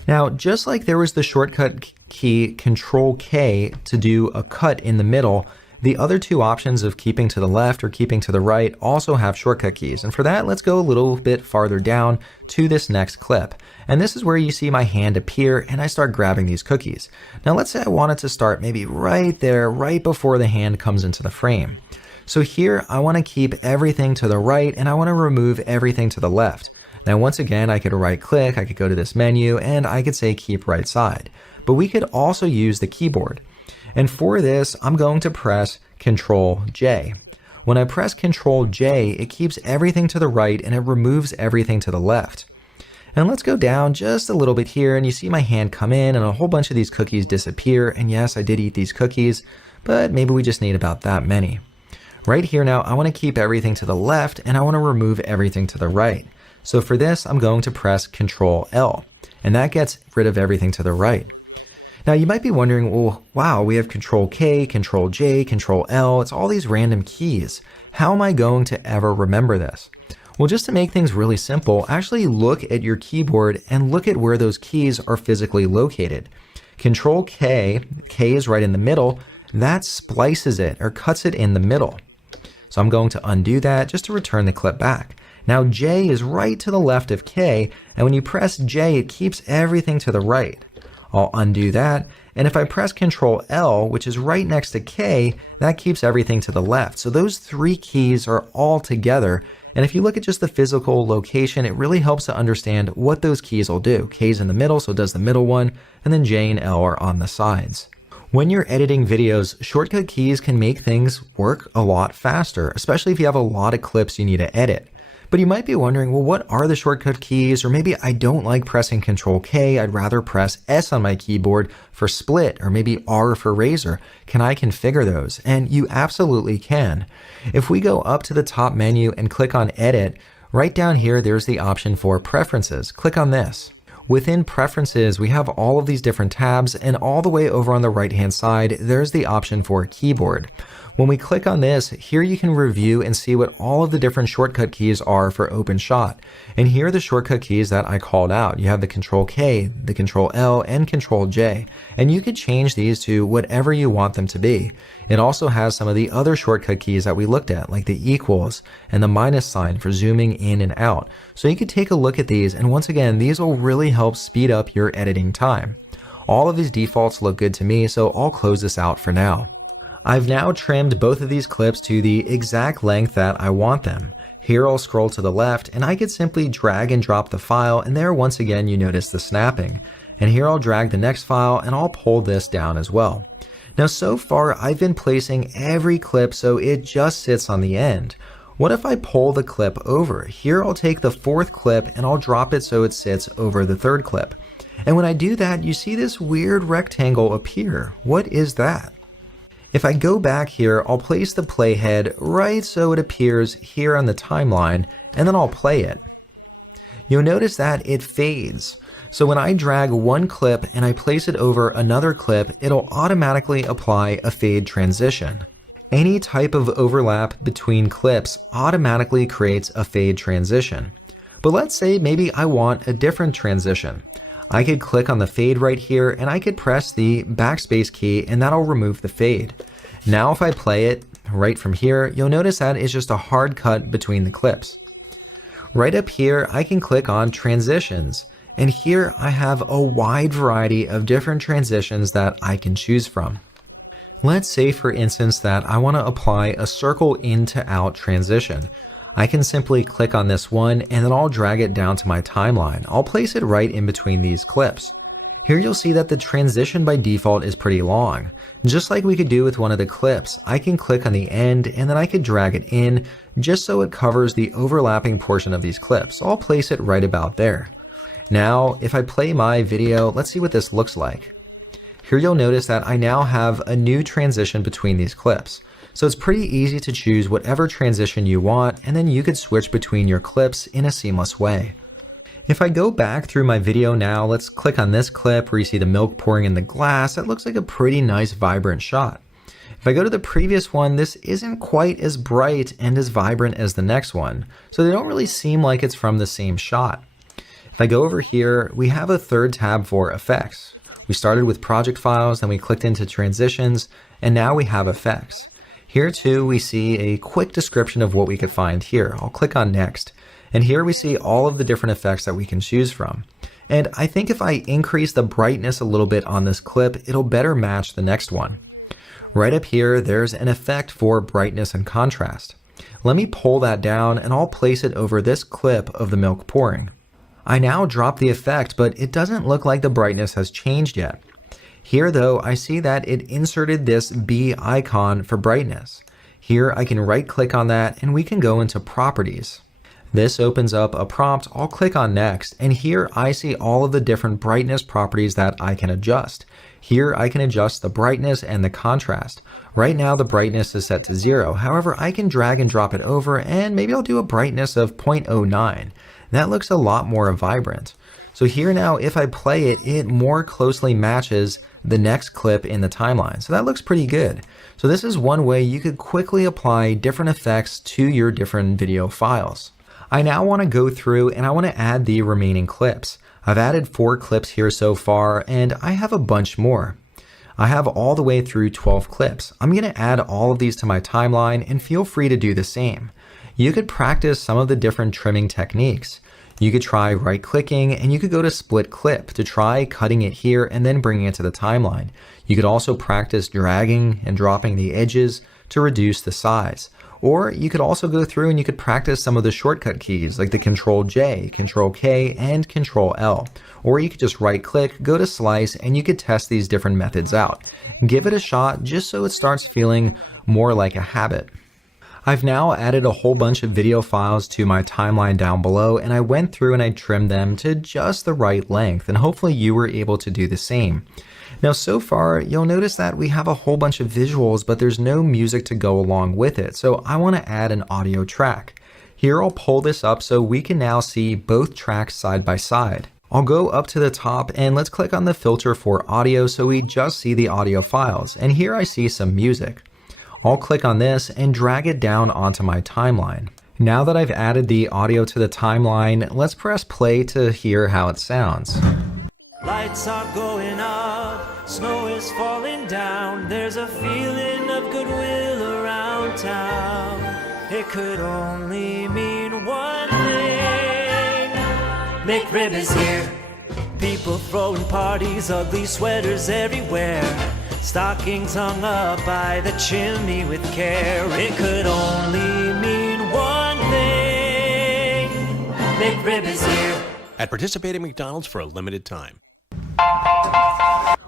Now, just like there was the shortcut key Control K to do a cut in the middle, the other two options of keeping to the left or keeping to the right also have shortcut keys. And for that, let's go a little bit farther down to this next clip. And this is where you see my hand appear and I start grabbing these cookies. Now let's say I wanted to start maybe right there, right before the hand comes into the frame. So here I want to keep everything to the right and I want to remove everything to the left. Now once again, I could right click, I could go to this menu and I could say keep right side. But we could also use the keyboard. And for this, I'm going to press Control J. When I press Control J, it keeps everything to the right and it removes everything to the left. And let's go down just a little bit here and you see my hand come in and a whole bunch of these cookies disappear. And yes, I did eat these cookies, but maybe we just need about that many. Right here now, I want to keep everything to the left and I want to remove everything to the right. So for this, I'm going to press Control L, and that gets rid of everything to the right. Now you might be wondering, well, wow, we have Control K, Control J, Control L, it's all these random keys. How am I going to ever remember this? Well, just to make things really simple, actually look at your keyboard and look at where those keys are physically located. Control K, K is right in the middle, that splices it or cuts it in the middle. So I'm going to undo that just to return the clip back. Now J is right to the left of K, and when you press J, it keeps everything to the right. I'll undo that, and if I press Control L, which is right next to K, that keeps everything to the left. So those three keys are all together, and if you look at just the physical location, it really helps to understand what those keys will do. K's in the middle, so it does the middle one, and then J and L are on the sides. When you're editing videos, shortcut keys can make things work a lot faster, especially if you have a lot of clips you need to edit. But you might be wondering, well, what are the shortcut keys? Or maybe I don't like pressing Control K, I'd rather press S on my keyboard for split, or maybe R for razor. Can I configure those? And you absolutely can. If we go up to the top menu and click on Edit, right down here there's the option for Preferences. Click on this. Within Preferences, we have all of these different tabs, and all the way over on the right hand side, there's the option for Keyboard. When we click on this, here you can review and see what all of the different shortcut keys are for OpenShot. And here are the shortcut keys that I called out. You have the Control K, the Control L, and Control J. And you could change these to whatever you want them to be. It also has some of the other shortcut keys that we looked at, like the equals and the minus sign for zooming in and out. So you could take a look at these, and once again, these will really help speed up your editing time. All of these defaults look good to me, so I'll close this out for now. I've now trimmed both of these clips to the exact length that I want them. Here I'll scroll to the left and I could simply drag and drop the file, and there once again you notice the snapping. And here I'll drag the next file and I'll pull this down as well. Now so far I've been placing every clip so it just sits on the end. What if I pull the clip over? Here I'll take the fourth clip and I'll drop it so it sits over the third clip. And when I do that, you see this weird rectangle appear. What is that? If I go back here, I'll place the playhead right so it appears here on the timeline, and then I'll play it. You'll notice that it fades. So when I drag one clip and I place it over another clip, it'll automatically apply a fade transition. Any type of overlap between clips automatically creates a fade transition. But let's say maybe I want a different transition. I could click on the fade right here and I could press the backspace key and that'll remove the fade. Now if I play it right from here, you'll notice that it's just a hard cut between the clips. Right up here, I can click on transitions, and here I have a wide variety of different transitions that I can choose from. Let's say for instance that I want to apply a circle in to out transition. I can simply click on this one and then I'll drag it down to my timeline. I'll place it right in between these clips. Here you'll see that the transition by default is pretty long. Just like we could do with one of the clips, I can click on the end and then I could drag it in just so it covers the overlapping portion of these clips. I'll place it right about there. Now, if I play my video, let's see what this looks like. Here you'll notice that I now have a new transition between these clips. So it's pretty easy to choose whatever transition you want, and then you could switch between your clips in a seamless way. If I go back through my video now, let's click on this clip where you see the milk pouring in the glass. It looks like a pretty nice vibrant shot. If I go to the previous one, this isn't quite as bright and as vibrant as the next one, so they don't really seem like it's from the same shot. If I go over here, we have a third tab for effects. We started with project files, then we clicked into transitions, and now we have effects. Here too, we see a quick description of what we could find here. I'll click on next, and here we see all of the different effects that we can choose from. And I think if I increase the brightness a little bit on this clip, it'll better match the next one. Right up here, there's an effect for brightness and contrast. Let me pull that down and I'll place it over this clip of the milk pouring. I now drop the effect, but it doesn't look like the brightness has changed yet. Here though, I see that it inserted this B icon for brightness. Here I can right click on that and we can go into properties. This opens up a prompt. I'll click on next, and here I see all of the different brightness properties that I can adjust. Here I can adjust the brightness and the contrast. Right now the brightness is set to 0. However, I can drag and drop it over, and maybe I'll do a brightness of 0.09. That looks a lot more vibrant. So here now, if I play it, it more closely matches the next clip in the timeline. So that looks pretty good. So this is one way you could quickly apply different effects to your different video files. I now want to go through and I want to add the remaining clips. I've added 4 clips here so far, and I have a bunch more. I have all the way through 12 clips. I'm going to add all of these to my timeline, and feel free to do the same. You could practice some of the different trimming techniques. You could try right clicking, and you could go to split clip to try cutting it here and then bringing it to the timeline. You could also practice dragging and dropping the edges to reduce the size. Or you could also go through and you could practice some of the shortcut keys like the Control J, Control K, and Control L. Or you could just right click, go to slice, and you could test these different methods out. Give it a shot just so it starts feeling more like a habit. I've now added a whole bunch of video files to my timeline down below, and I went through and I trimmed them to just the right length, and hopefully you were able to do the same. Now so far, you'll notice that we have a whole bunch of visuals, but there's no music to go along with it, so I want to add an audio track. Here I'll pull this up so we can now see both tracks side by side. I'll go up to the top and let's click on the filter for audio so we just see the audio files, and here I see some music. I'll click on this and drag it down onto my timeline. Now that I've added the audio to the timeline, let's press play to hear how it sounds. Lights are going up, snow is falling down, there's a feeling of goodwill around town. It could only mean one thing. Make ribbons here, people throwing parties, ugly sweaters everywhere, stockings hung up by the chimney with care. It could only mean one thing. Make ribbons here. At participating McDonald's for a limited time.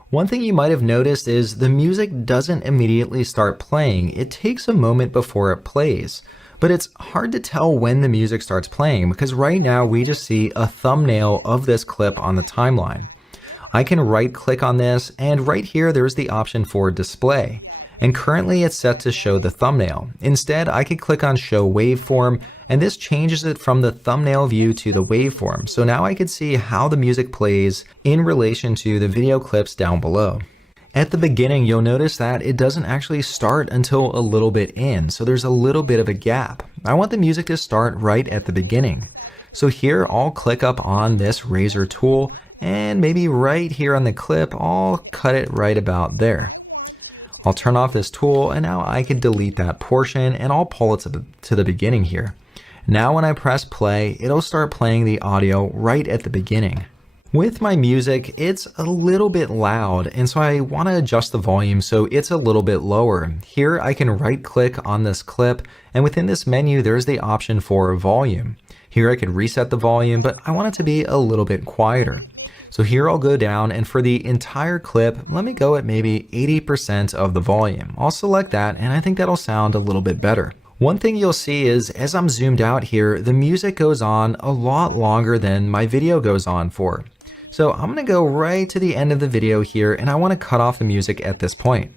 One thing you might have noticed is the music doesn't immediately start playing. It takes a moment before it plays. But it's hard to tell when the music starts playing because right now we just see a thumbnail of this clip on the timeline. I can right click on this, and right here there's the option for display, and currently it's set to show the thumbnail. Instead, I could click on show waveform, and this changes it from the thumbnail view to the waveform, so now I could see how the music plays in relation to the video clips down below. At the beginning, you'll notice that it doesn't actually start until a little bit in, so there's a little bit of a gap. I want the music to start right at the beginning. So here I'll click up on this razor tool, and maybe right here on the clip, I'll cut it right about there. I'll turn off this tool, and now I can delete that portion, and I'll pull it to the beginning here. Now when I press play, it'll start playing the audio right at the beginning. With my music, it's a little bit loud, and so I want to adjust the volume so it's a little bit lower. Here I can right click on this clip, and within this menu there's the option for volume. Here I could reset the volume, but I want it to be a little bit quieter. So here I'll go down, and for the entire clip, let me go at maybe 80% of the volume. I'll select that, and I think that'll sound a little bit better. One thing you'll see is as I'm zoomed out here, the music goes on a lot longer than my video goes on for. So I'm gonna go right to the end of the video here, and I wanna cut off the music at this point.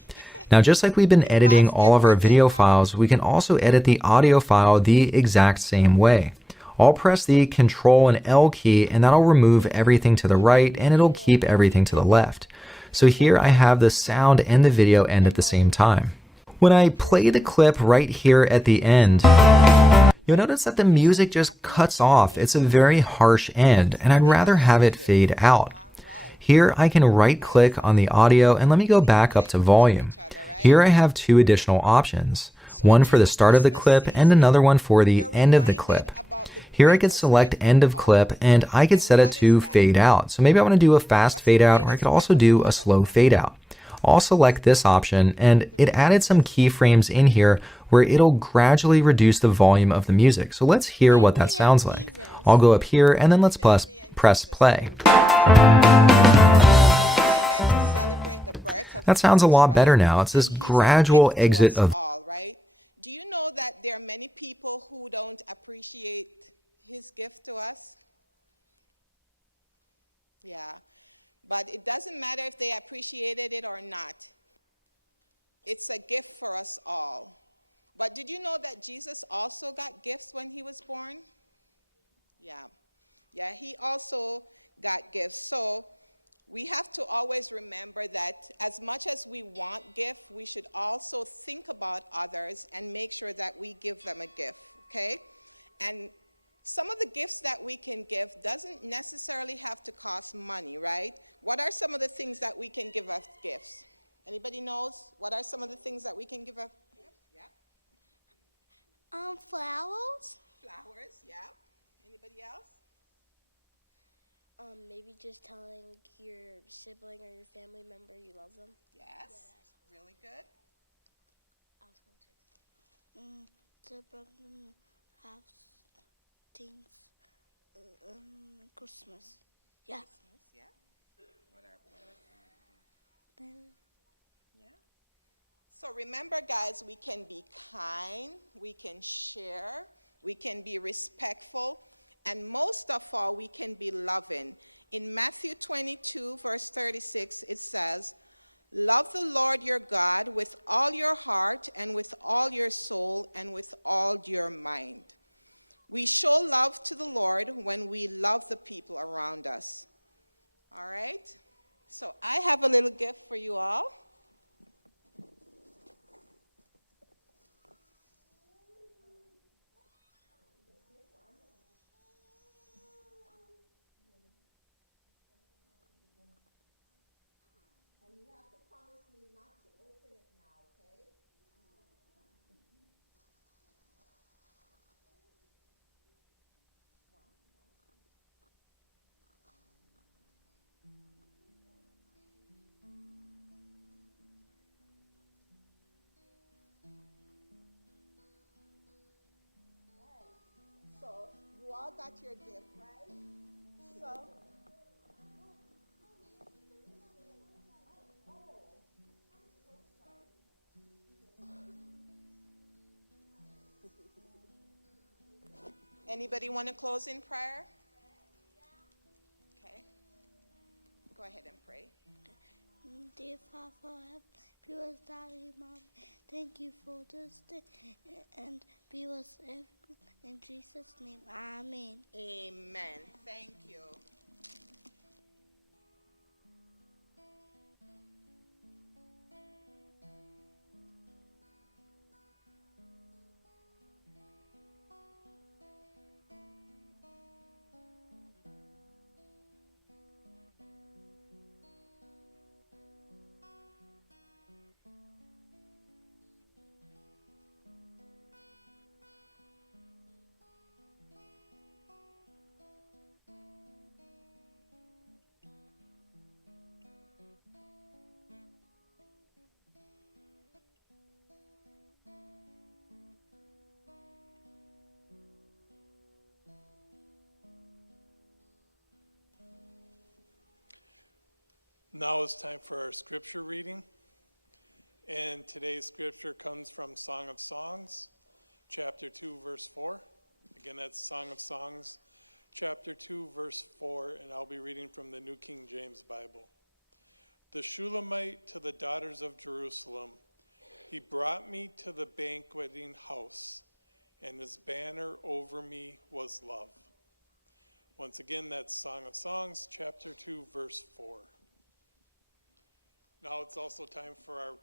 Now, just like we've been editing all of our video files, we can also edit the audio file the exact same way. I'll press the Control and L key, and that'll remove everything to the right, and it'll keep everything to the left. So here I have the sound and the video end at the same time. When I play the clip right here at the end, you'll notice that the music just cuts off. It's a very harsh end, and I'd rather have it fade out. Here I can right click on the audio, and let me go back up to volume. Here I have two additional options, one for the start of the clip and another one for the end of the clip. Here I could select end of clip, and I could set it to fade out. So maybe I want to do a fast fade out, or I could also do a slow fade out. I'll select this option, and it added some keyframes in here where it'll gradually reduce the volume of the music. So let's hear what that sounds like. I'll go up here, and then let's press play. That sounds a lot better now. It's this gradual exit of... Right? Do you know that there are many people who don't appreciate his gift to us? Yeah. But it doesn't matter if they appreciated it or not. It's a gift for us all. But did you know that Jesus also got gifts when he was born? Yeah. Yeah, he also got gifts. So we have to always remember that as much as we want gift, we should also think about others and make sure that we give them a gift, okay? And some of the gifts that we can give doesn't necessarily have to cost money, right? What are some of the things that we can give as gifts? Anybody knows? What are some of the things that we can give as gifts? Yeah. Flowers. Flowers, yeah. Anybody else? Maybe just telling your sibling or your family member you love them. Yes. Really good. I was going to have things. Christmas. Yeah. Christmas, yeah. What are some? Yeah. So remember, guys, we can be kind, we can share, we can be respectful, and most of all, we can be loving. In Matthew 22, verse 36, it says, "Love the Lord your God with all your heart and with all your soul and with all your mind." We show love to the Lord when we love the people around us. All right? So I have a little gift for you all. So you all got your gift, right? So anybody want to close in prayer? Okay. Go ahead and pray. Dear Father, be with Daddy, Mom. Thank you for this day, and be with everyone. In Jesus' name, amen. Amen. Thank you. Now it's time for our scripture reading. And today's scripture comes from Song of Songs, chapter 2, verse 4. Again, that's Song of Songs, chapter 2, verse 4, and I'll be reading from the New King James Bible. The Shulamite to the daughters of Jerusalem, he brought me to the banqueting house, and his banner over me was love. Once again, that's Song of Songs, chapter 2, verse 4. Now it's also time for our offering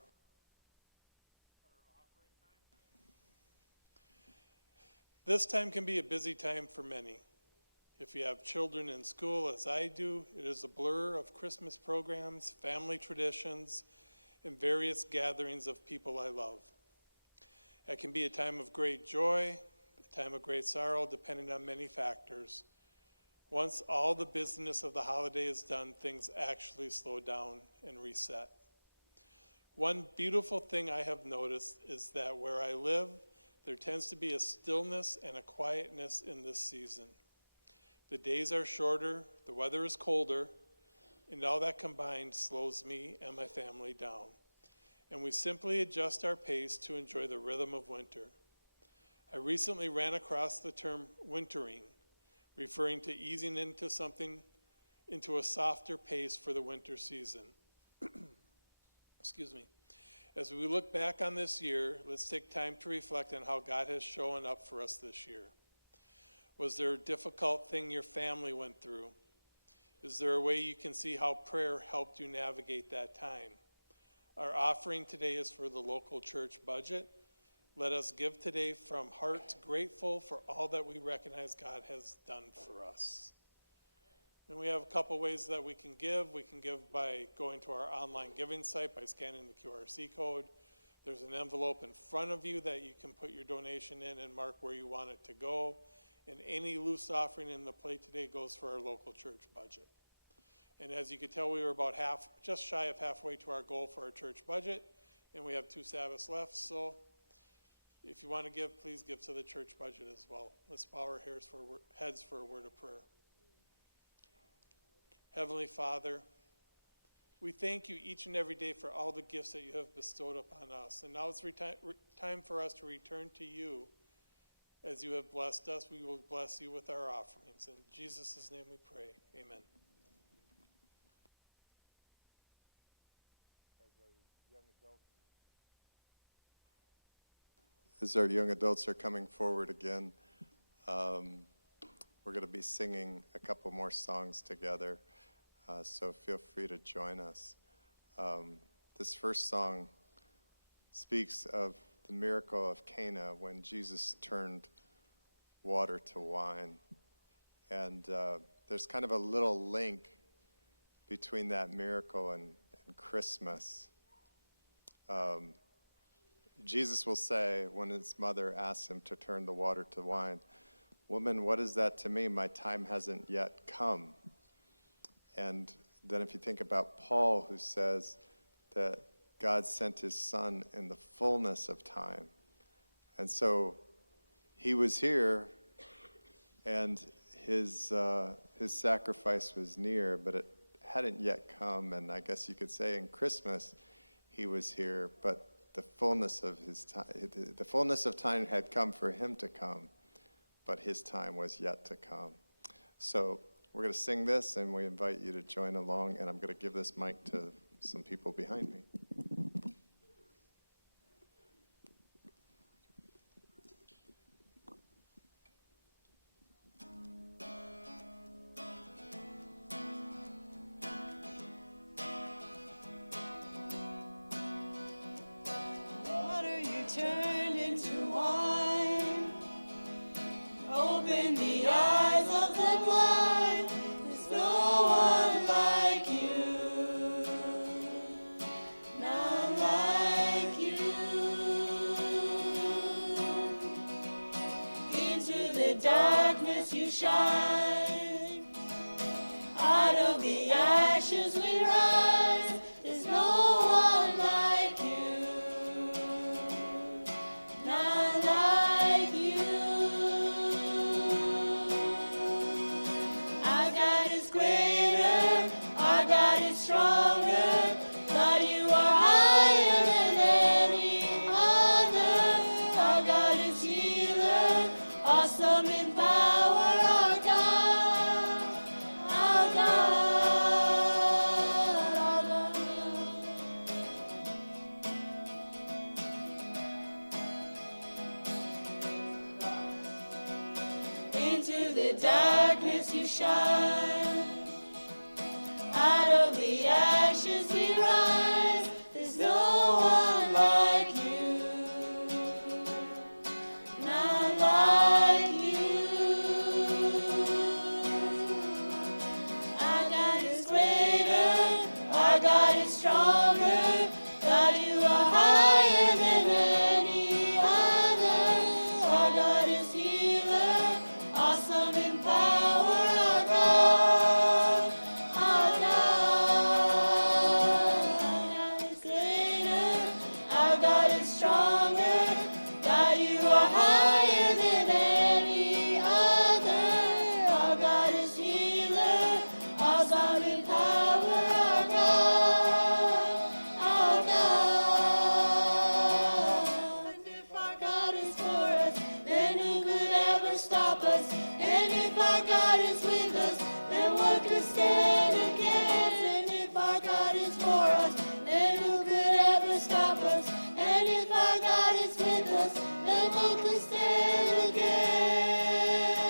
time. This time can be a busy time for many. If you have children in school, as I do, it is a blur of Christmas programs, family traditions, and various gatherings of people I love. It can be a time of great joy, a time of great sorrow, depending on many factors. Once all the business of the holiday is done, things actually slow down and reset. One beautiful thing I have noticed is that where I live, there tends to be a stillness and a quietness in this season. The days are shorter, the weather is colder, and all that combined slows me and my family down. And we simply adjust our pace to enjoy the rhythm of winter. I recently ran across the term wintering, referring to easing into a softer pace for the winter season. Excuse me. As we look back on this year, let's take time to reflect on how God has shown up for us this year. Was there a difficult thing your family went through? Is there a way you can see how prayer helped you navigate that time? Our offering today is for the local church budget. Let us give today from hearts grateful for all that we recognize God has done for us. And we have a couple ways that we can give. We can give by going to our online giving site by scanning the QRC code. There's an envelope in front of you that you can put your donation in and mark where you want it to go. And any loose offering in the plate today goes for our local church budget. And as you can tell, we were about just shy of halfway to our goal for our church budget, and we have 2 Sabbaths left. So if you want to give, please give to the church budget as well. Let's bow our heads for a word of prayer. Heavenly Father, we thank you each and every day for all the gifts that you have bestowed upon us. And now it's time for us to return to you. As you have blessed us, we will bless you with our offerings. In Jesus' name we pray. Amen. As our young adults are coming forward again, we're going to be singing a couple more songs together, so feel free to join us. This first song speaks of the miracle of Cana when Jesus turned water to wine. And there's kind of a little link between that miracle and Christmas. Jesus will say, when his mother asks him to turn the water to wine, "Woman, what is that to me? My time hasn't yet come." And then if you think about Paul, who says that God sent his son in the fullness of time. And so he was here, and his sacrifice was near, but it hadn't yet come. And I guess you could say in Christmas, he was here, but the fullness of time had come for him to come, but his time was yet to come. So we're going to sing this, and we invite you to join along, and I'm going to give this mic to some people behind me. Water you turned into wine. Open the eyes of the blind. There's no one like you. None like you. Into the darkness you shine. Out of the ashes we rise. There's no one like you. None like you. Our God is greater, our God is stronger. God, you are higher than any other. Our God is healer, awesome in power. Our God the darkness you shine. Out of the ashes we rise. There's no one like you. Not like you. Our God is greater. Our God is stronger. God, you are higher than any other. Our God is healer. Awesome in power. Our God. Our God is greater. Our God is stronger. God, you are higher than any other. Our God is healer. Awesome in power. Our God. Our God. And if our God is for us, then who could ever stop us? And if our God is with us, then what could stand against? And if our God is for us, then who could ever stop us? And if our God is with us, then what could stand against?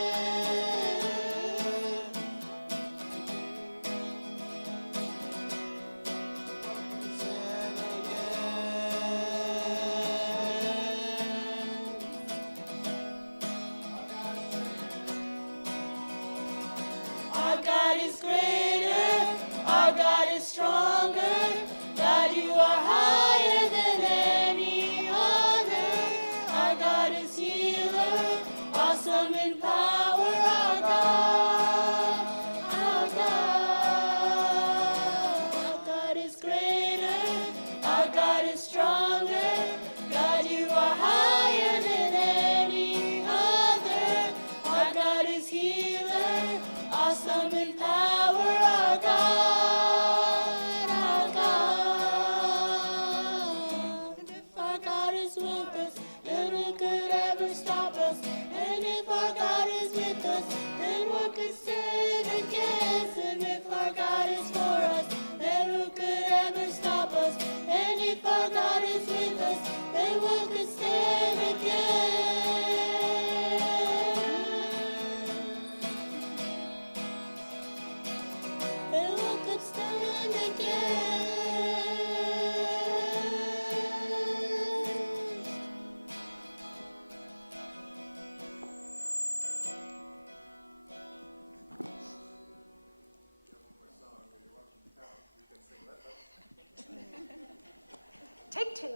Our God is greater, our God is stronger. God, you are higher than any other. Our God is healer, awesome in power. Our God, our God. Our God is greater, our God is stronger. God, you are higher than any other. Our God is healer, awesome in power. Our God, our God. And if our God is with us, then who could ever stop us? And if our God is with us, then what could stand against? And if our God is for us, then who could ever stop us? And if our God is with us, then what could stand against? Then what could stand against? Take two.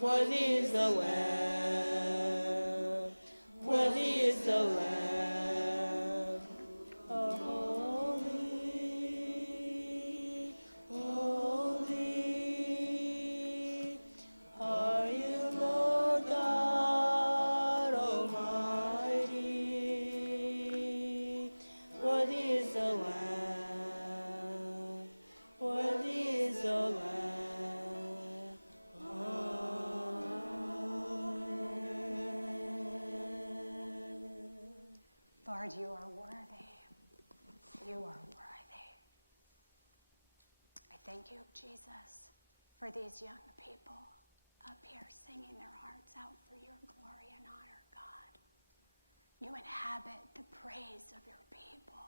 Worthy is the Lamb. Worthy is the Lamb. Holy, holy are you, Lord God Almighty. Worthy is the Lamb. Worthy is the Lamb. Lord, you are worthy. You are worthy. I thank you, Jesus, for these young people up here singing their hearts out for your glory and honor, God. You inhabit the praise of your people.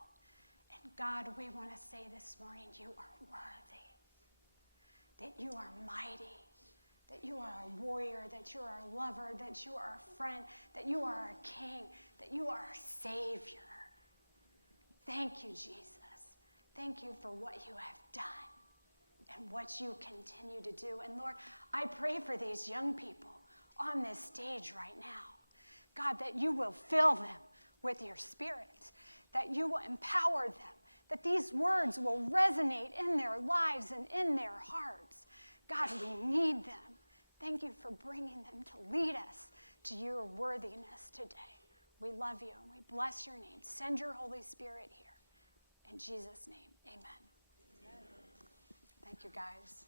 And God, we want to say this morning, you are worthy, that you are mighty, that you are a warrior, that you are a lover, that you are a friend, that you are a king, that you are a savior. Thank you, Jesus. Thank you for what you have done and what you continue to do. And Lord, I pray for these young people on this stage right now. God, that you will fill them with your spirit, that you will empower them, that these words will resonate in their lives and in their hearts. God, we need them. Thank you for bringing them to lead us to your worthiness today. We love you and we bless your name. Send your Holy Spirit here. In Jesus' name, amen. Thank you, guys.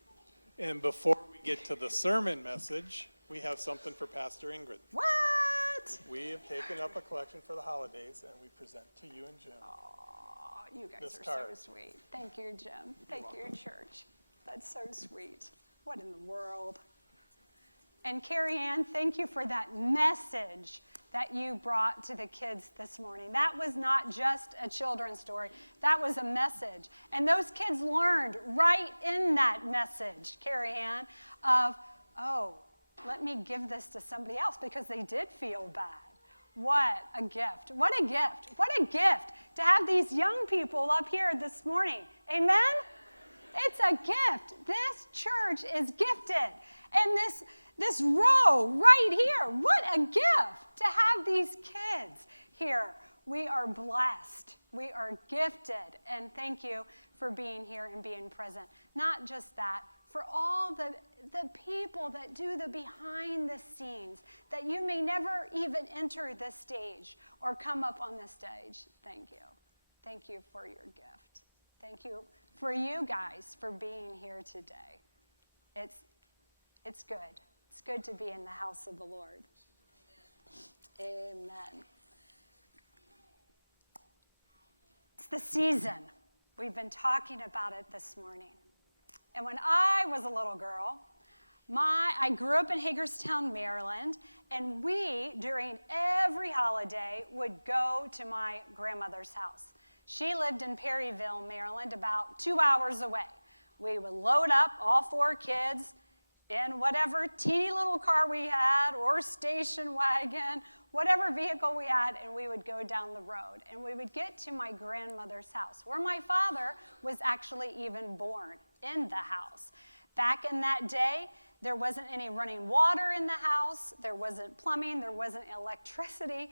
And before we get to the sermon message, we have something for Pastor Ingrid. What? We have taken up a collection for the holidays, and we present to you and Jim. Oh, you guys This are card. so sweet. Thank you, Jim. Thank you, church. That's so sweet. What in the world? And Carrie Ann, thank you for that message that you brought to the kids this morning. That was not just a children's story. That was a message. And those kids learned right in that message, Carrie Ann, of, oh, let me give this to somebody else, because they did feel bad. What a gift. What a gift. What a gift to have these young people up here this morning. Amen? It's a gift. This church is gifted. And this row right here, what a gift to have these kids here. We are blessed. We are gifted. And thank you for being here and being present. Not just that, for all the people that do the behind the scenes, that you may never even enter this stage or come up on this stage. Thank you. Thank you for your gift. Thank you for you guys for being here today. It's good. It's good to be in the house of the Lord. Amen. It's the season. We've been talking about it this morning. And when I was a little girl, I grew up in Hagerstown, Maryland, and we, during every holiday, would go to my grandmother's house. She lived in Perryville, Maryland, about 2 hours away. We would load up, all 4 kids, in whatever teeny little car we had, or station wagon, whatever vehicle we had, and we would go down the road. And we would get to my grandmother's house, where my father was actually even born, in the house. Back in that day, there wasn't any running water in the house. There wasn't plumbing. There wasn't electricity.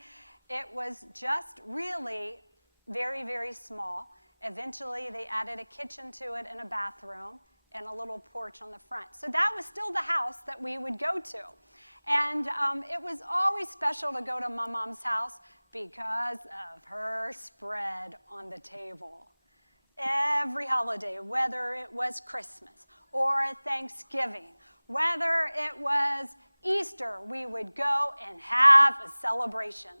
It was just really very, very small. Eventually, they added a kitchen to it and a bathroom and a little porch on the front. So that was still the house that we would go to. And it was always special to go to my mom's house because of her spread on the table. Every holiday, whether it was Christmas or Thanksgiving, whether it was Easter, we would go and have a celebration.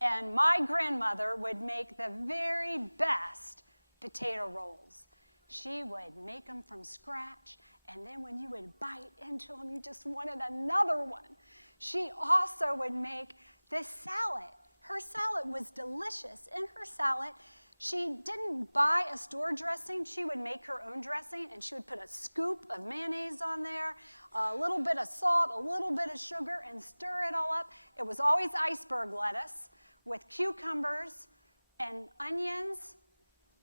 And my grandmother would make the very best potato rolls. She would make them from scratch, and then when you would bite into them, you just wanted another one. She also would make this salad. Her salad was delicious. In her salad, she didn't buy a store dressing. She would make her own dressing, and she would put a scoop of mayonnaise on there, a little bit of salt, a little bit of sugar, and stir it all up. It was always iceberg lettuce with cucumbers and onions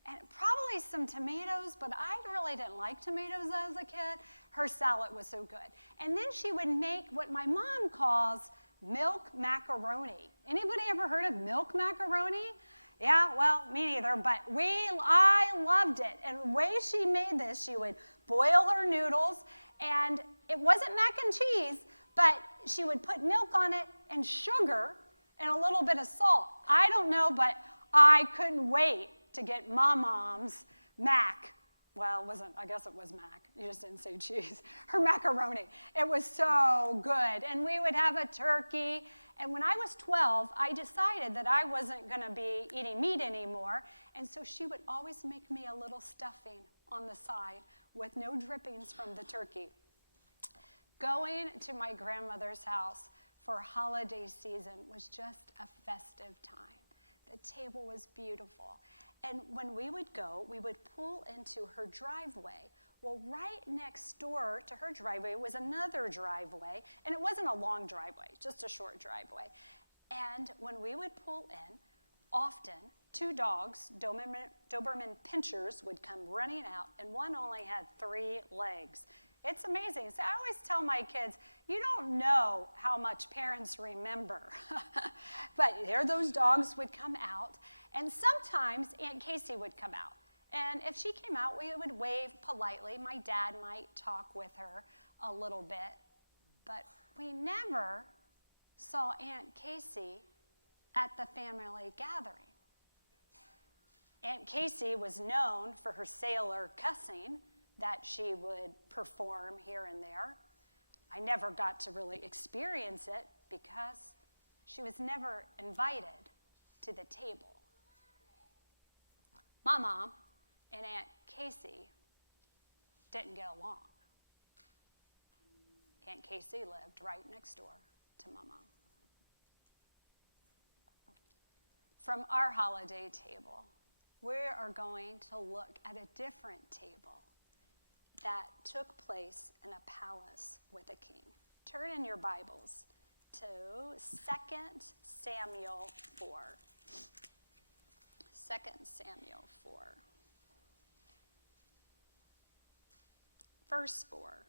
and probably some tomatoes, but I really didn't like tomatoes as a kid. Her salad was so good. And then she would make what my mom calls milk macaroni. Anybody ever heard of milk macaroni? Yeah, well, me neither, but I loved it. And the way she made this, she would boil her noodles, and it wasn't mac and cheese, but she would put milk on it and sugar and a little bit of salt. I don't know, but I couldn't wait to get my mom's mac. Well, I guess it was mac. You just didn't say cheese. Her macaroni. It was so good. And we would have a turkey. And when I was 12, I decided that I wasn't going to be eating meat anymore. And so she would always make me a little stuffing on the side with no drippings from the turkey. Going to my grandmother's house for holiday season was just a festive time. The table was beautiful. And when we would go, we would pull into her driveway. Well, right next door to her driveway was another driveway, and it wasn't a long driveway, just a short driveway. And when we would pull in, often 2 dogs, Doberman Pinschers, would come running out, and one only had 3 legs. It's amazing. So I always tell my kids, you don't know how much parents remember. But there those dogs would come out, and sometimes Aunt Casey would come out. And if she came out, we would wave politely. My dad might talk with her a little bit. But we never saw Aunt Casey at the family gathering. Aunt Casey was known for her sailor cussing that she would perform here and there. I never got to really experience it because she was never invited to the table. My mom and Aunt Casey didn't get along. Aunt Casey lived right next door to my mom. From our holiday table, we are going to look at a different table that took place in a palace with a king. Turn in your Bibles to 2 Samuel 4. 2 Samuel 4. Verse 4.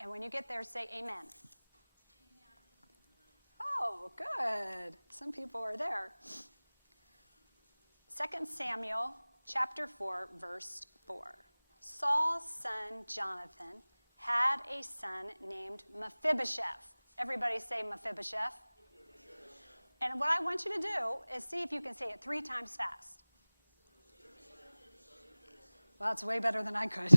And when you get there, say amen. Oh, good. Some people are there. 2 Samuel chapter 4, verse 4. Saul's son Jonathan had a son named Mephibosheth. Everybody say Mephibosheth. And what I want you to do is see if you can say it 3 times fast. Well, that's way better than I could.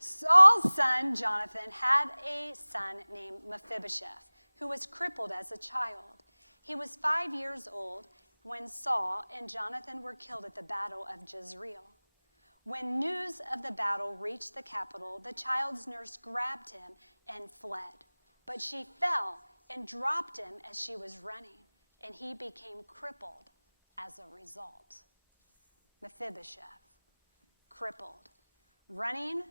Saul's son Jonathan had a son named Mephibosheth, who was crippled as a child. He was 5 years old when Saul and Jonathan were killed at the battle of Jezreel. When news of the battle reached the capital, the child's nurse grabbed him and fled. But she fell and dropped him as she was running, and he became crippled as a result. Mephibosheth, crippled, running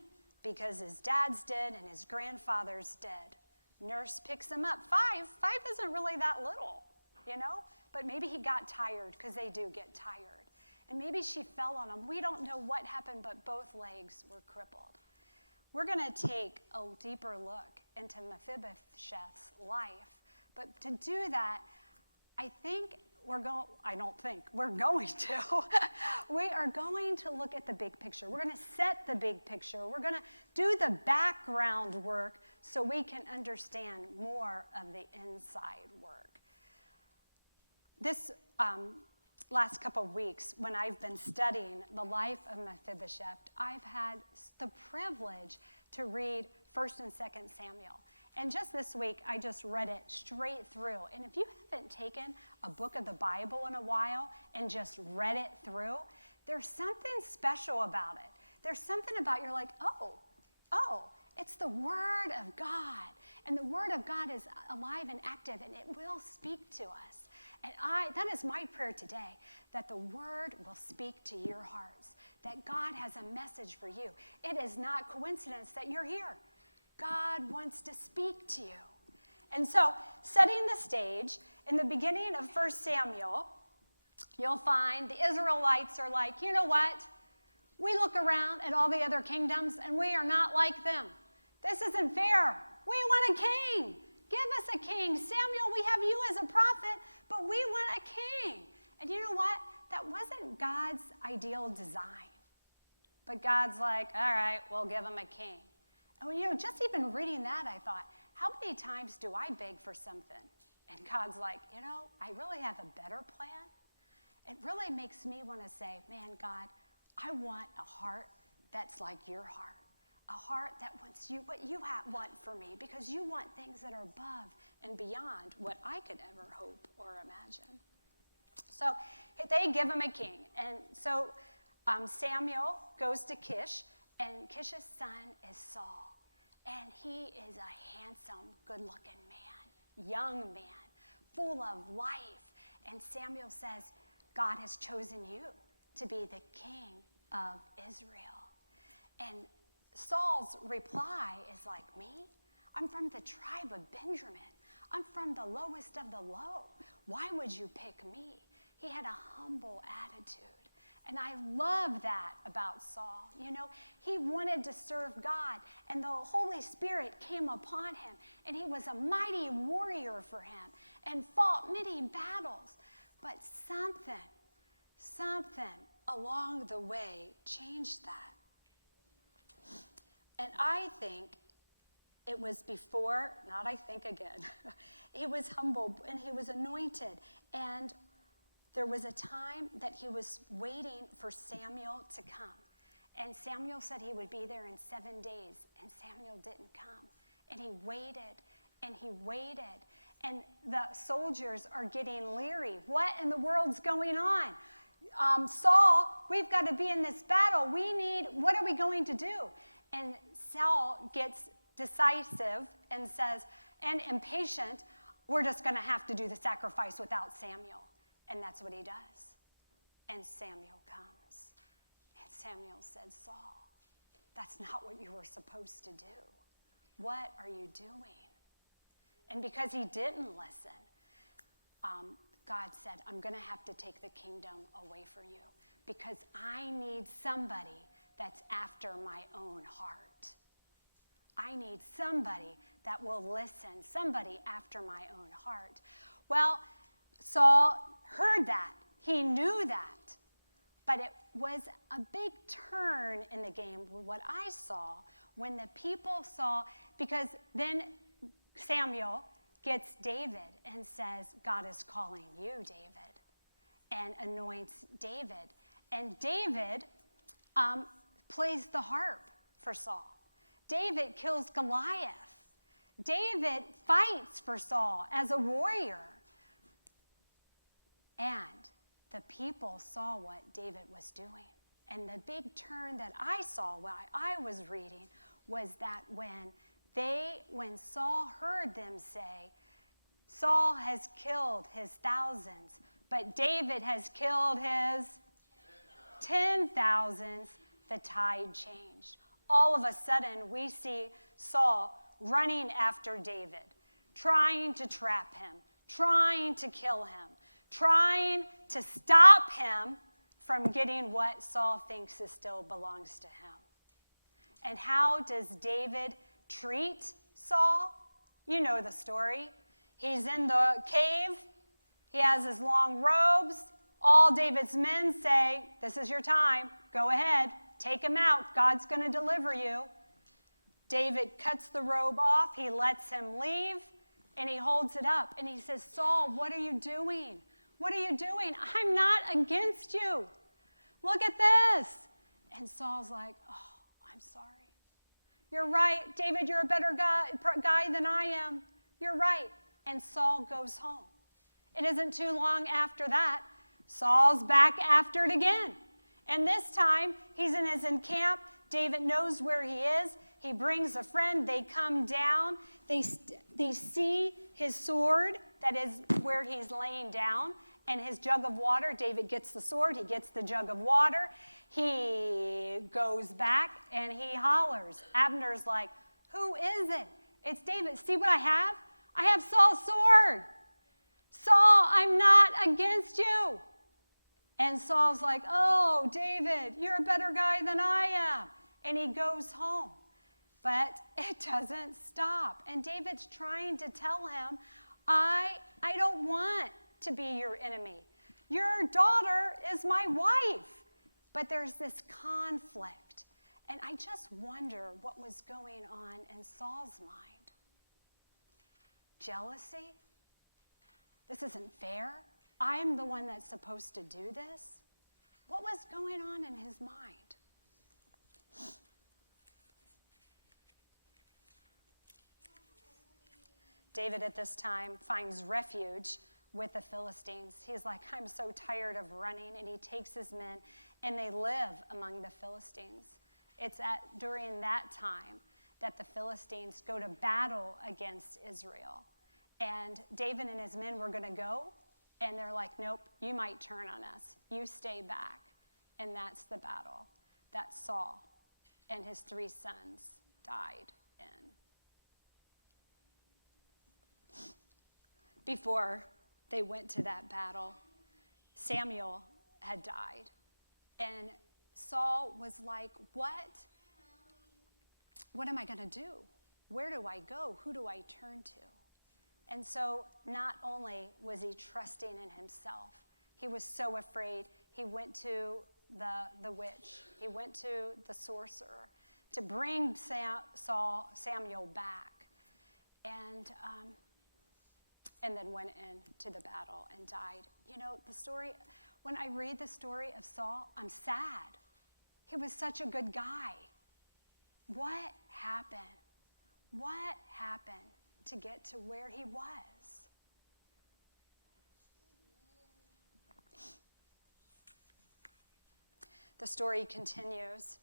because his dad's dead and his grandfather's dead. Nurse picks him up. Five isn't really that little, you know? But maybe he got tired, because they do get tired. And maybe she fell on him. We don't know what happened, but both legs were crippled. We're going to take a deeper look into Mephibosheth's life. But to do that, we're going to. We are going to look at the big picture. We're going to set the big picture. We're going to do the background work so we can understand more of the inside work. This last couple of weeks, when I've been studying the life of Mephibosheth, I've had the privilege to read 1 and 2 Samuel. And just this week, I just read it straight through. And if you haven't taken a book of the Bible in a while and just read it through, there's something special about it. There's something about you're like, oh, it's the Word of God. And the Word of God is alive and active, and it will speak to us. And that is my prayer today, that the Word will speak to your hearts, that God has a message for you. It is not coincidence that you're here. God wants to speak to you. And so, setting the stage, in the beginning of 1 Samuel, you'll find the Israelites are like, you know what? We look around at all the other kingdoms and we are not like them. This isn't fair. We want a king. Give us a king. Samuel, we have you as a prophet, but we want a king. And you know what? That wasn't God's ideal design. But God's like, all right, we'll give him a king. And you know, just even reading that, I thought, how many times do I beg for something? And God's like, you know, I really have a better plan. It really makes me want to say, man, God, I want a heart that's like your heart. A heart that wants you, what you want for me, because you want things that are above and beyond what I could ever hope or imagine. So they give him a king. And so Samuel goes to Kish, and Kish's son is Saul. And he is a handsome, good-looking man, young man, full of life. And Samuel says, God has chosen you to be the king of Israel. And Saul's reply is like, me? I'm from the tribe of Benjamin. I'm from the lowest of the low. Why would you pick me? He had a humble attitude. And I love that about Saul. You know, he wanted to serve God, and the Holy Spirit came upon him, and he was a mighty warrior for him and fought many battles. But something along the way changed that. And I think it was before, not I think again, he was humble and he was anointed. And there was a time that he was waiting for Samuel to come. And Samuel said he would be there in 7 days. And Samuel didn't come. And he waited and he waited. And the soldiers are getting leery. What in the world's going on? Saul, we've got to be in this battle. What are we going to do? And Saul gets decisive and says, and impatient, we're just going to have to do the sacrifice without Samuel. And that's what he does. And Samuel comes. And Samuel said, Saul, that's not what you were supposed to do. What are you doing? And because he didn't listen, God said, I'm going to have to take the kingdom away from you because I need somebody that's after my own heart. I need somebody that will listen, somebody after my own heart. Well, Saul heard that. He knew that. But it was a big turn in the game, what I saw, when the people saw, because then Samuel gets David and says, God is calling you, David, and anoints David. And David plays the harp for Saul. David kills Goliath. David fights for Saul as a warrior. And the people saw what David was doing. And the big turn that I saw while I was reading was that when Saul heard them say, Saul has killed his thousands, but David has killed his 10,000s, the tide changed. All of a sudden, we see Saul running after David, trying to trap him, trying to kill him, trying to stop him from getting what Saul thinks still belongs to him. And how does David treat Saul? You know the story. He's in the cave. He has his long robes. All David's men say, this is your time. Go ahead. Take him out. God's going to deliver you. David cuts the robe off. He lets him leave, and he holds it up. And he says, Saul, what are you doing? What are you doing? I'm not against you. Look at this. And Saul's like, oh, I'm sorry. You're right, David, you're a better guy than I am. You're right. And Saul goes home. It isn't too long after that, Saul's back after it again. And this time, he's in his camp. David knows where he is. He brings a friend. They come down. They see his sword, that is where he's laying down, and his jug of water. David gets the sword. He gets the jug of water. He goes back, and he hollers. Abner's like, who is it? It's David. See what I have? I have Saul's sword. Saul, I'm not against you. And Saul's like, oh, David, you're a better guy than I am. And he goes home. But it doesn't stop. And David's trying to tell him, I don't want to be your enemy. Your daughter is my wife. But there's this conflict. And I just wonder what was going on in Saul's mind. Jealousy? This isn't fair. I'm the one that's supposed to do this. What was going on in his mind? David at this time finds refuge with the Philistines. He's like, I'm so tired of running, and he takes his men, and they live among the Philistines. It's during that time that the Philistines go to battle against Israel. And David and his men were going to go, and they're like, nope, you might turn on us. You stay back. And that's the battle that Saul and his 3 sons died in. Before they went to that battle, Samuel had died. And Saul was like, what am I going to do? Where do I go? Who do I turn to? And so not only was he trusting in himself, he was so afraid, he went to the witch, he went to the sorcerer to bring Samuel back, and then went into the battle and died. You know, the story, when I read the story of Saul, I'm sad. He was such a good guy. What happened? What happened to get to where he was? The story continues.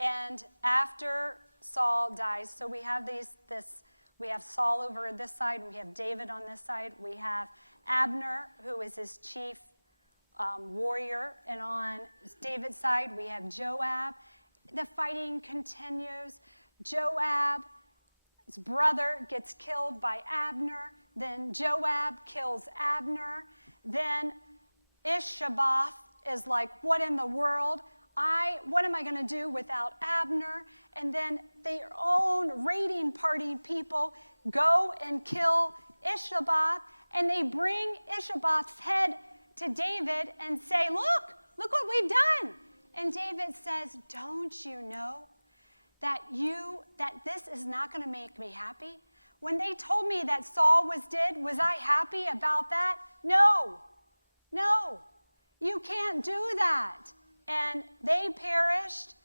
And after Saul dies, so we have we have Saul over this side, and we have David on this side. We have Abner, who is his chief warrior, and on David's side, we have Joab. The fighting continues. Joab's brother gets killed by Abner. Then Joab kills Abner. Then Ishabeth is like, what in the world? What am I going to do without Abner? And then their own raiding party people go and kill Ishabeth, and they bring Ishabeth's head to David and say, look what we've done. And David says, don't you know that this is not going to make me happy? When they told me that Saul was dead, was I happy about that? No, you can't do that. And they perished.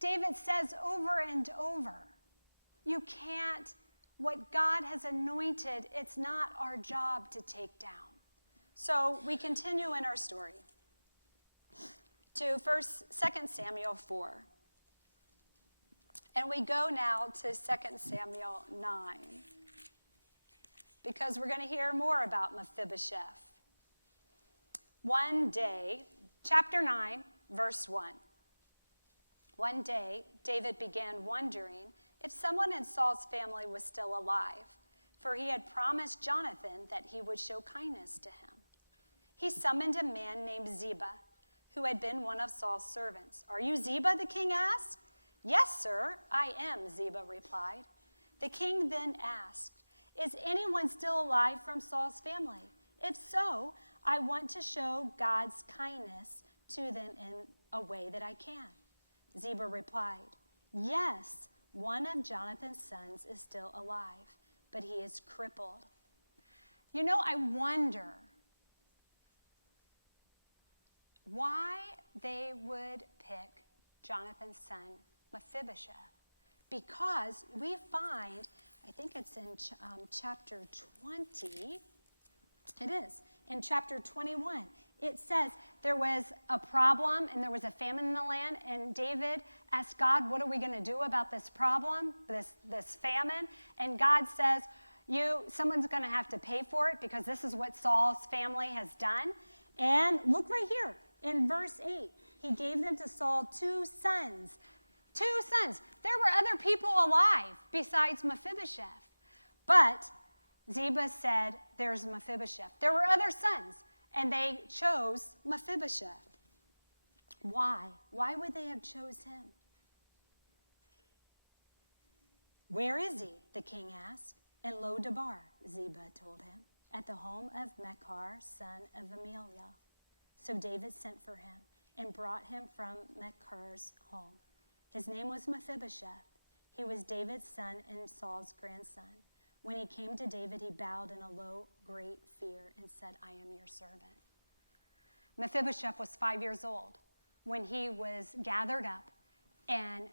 David says over and over, you can't, what God has anointed, it's not our job to take down. So we continue in our story to 2 Samuel 4. And we go now to 2 Samuel 9, because we're going to hear more about Mephibosheth. One day, chapter 9, verse 1. One day, David began wondering if someone in Saul's family was still alive, for he had promised Jonathan that he would show kindness to him. He summoned a man named Ziba, who had been one of Saul's servants. Are you Ziba? The king asked. Yes, sir, I am, Ziba replied. The king then asked, is anyone still alive from Saul's family? If so, I want to show God's kindness to them in a way that I can. Ziba replied, yes, one of Jonathan's sons is still alive, but he is crippled. You know, I wonder why they would pick Jonathan's son, Mephibosheth, because we find, I think it's in chapter 20, it is, in chapter 21, it says there was a problem and there was a famine in the land, and David asked God, what are we going to do about this problem, this famine? And God says, someone's going to have to pay for it, because this is what Saul's family has done. And look right here in verse 8. He gave them to Saul 2 sons. 2 sons. There were other people alive besides Mephibosheth. But Ziba said, there's Mephibosheth. There were other sons, and they chose Mephibosheth. Why? Why would they have chose him? Where is he? The king asked. In Lo-debar, Ziba told him, at the home of Mechar, son of Ameliah. So David sent for him and brought him from Mechar's home. His name was Mephibosheth. He was David's son and Saul's grandson. When he came to David, he bowed in a low, great fear and said, I am your servant. Mephibosheth was 5 years old when he was gathered up and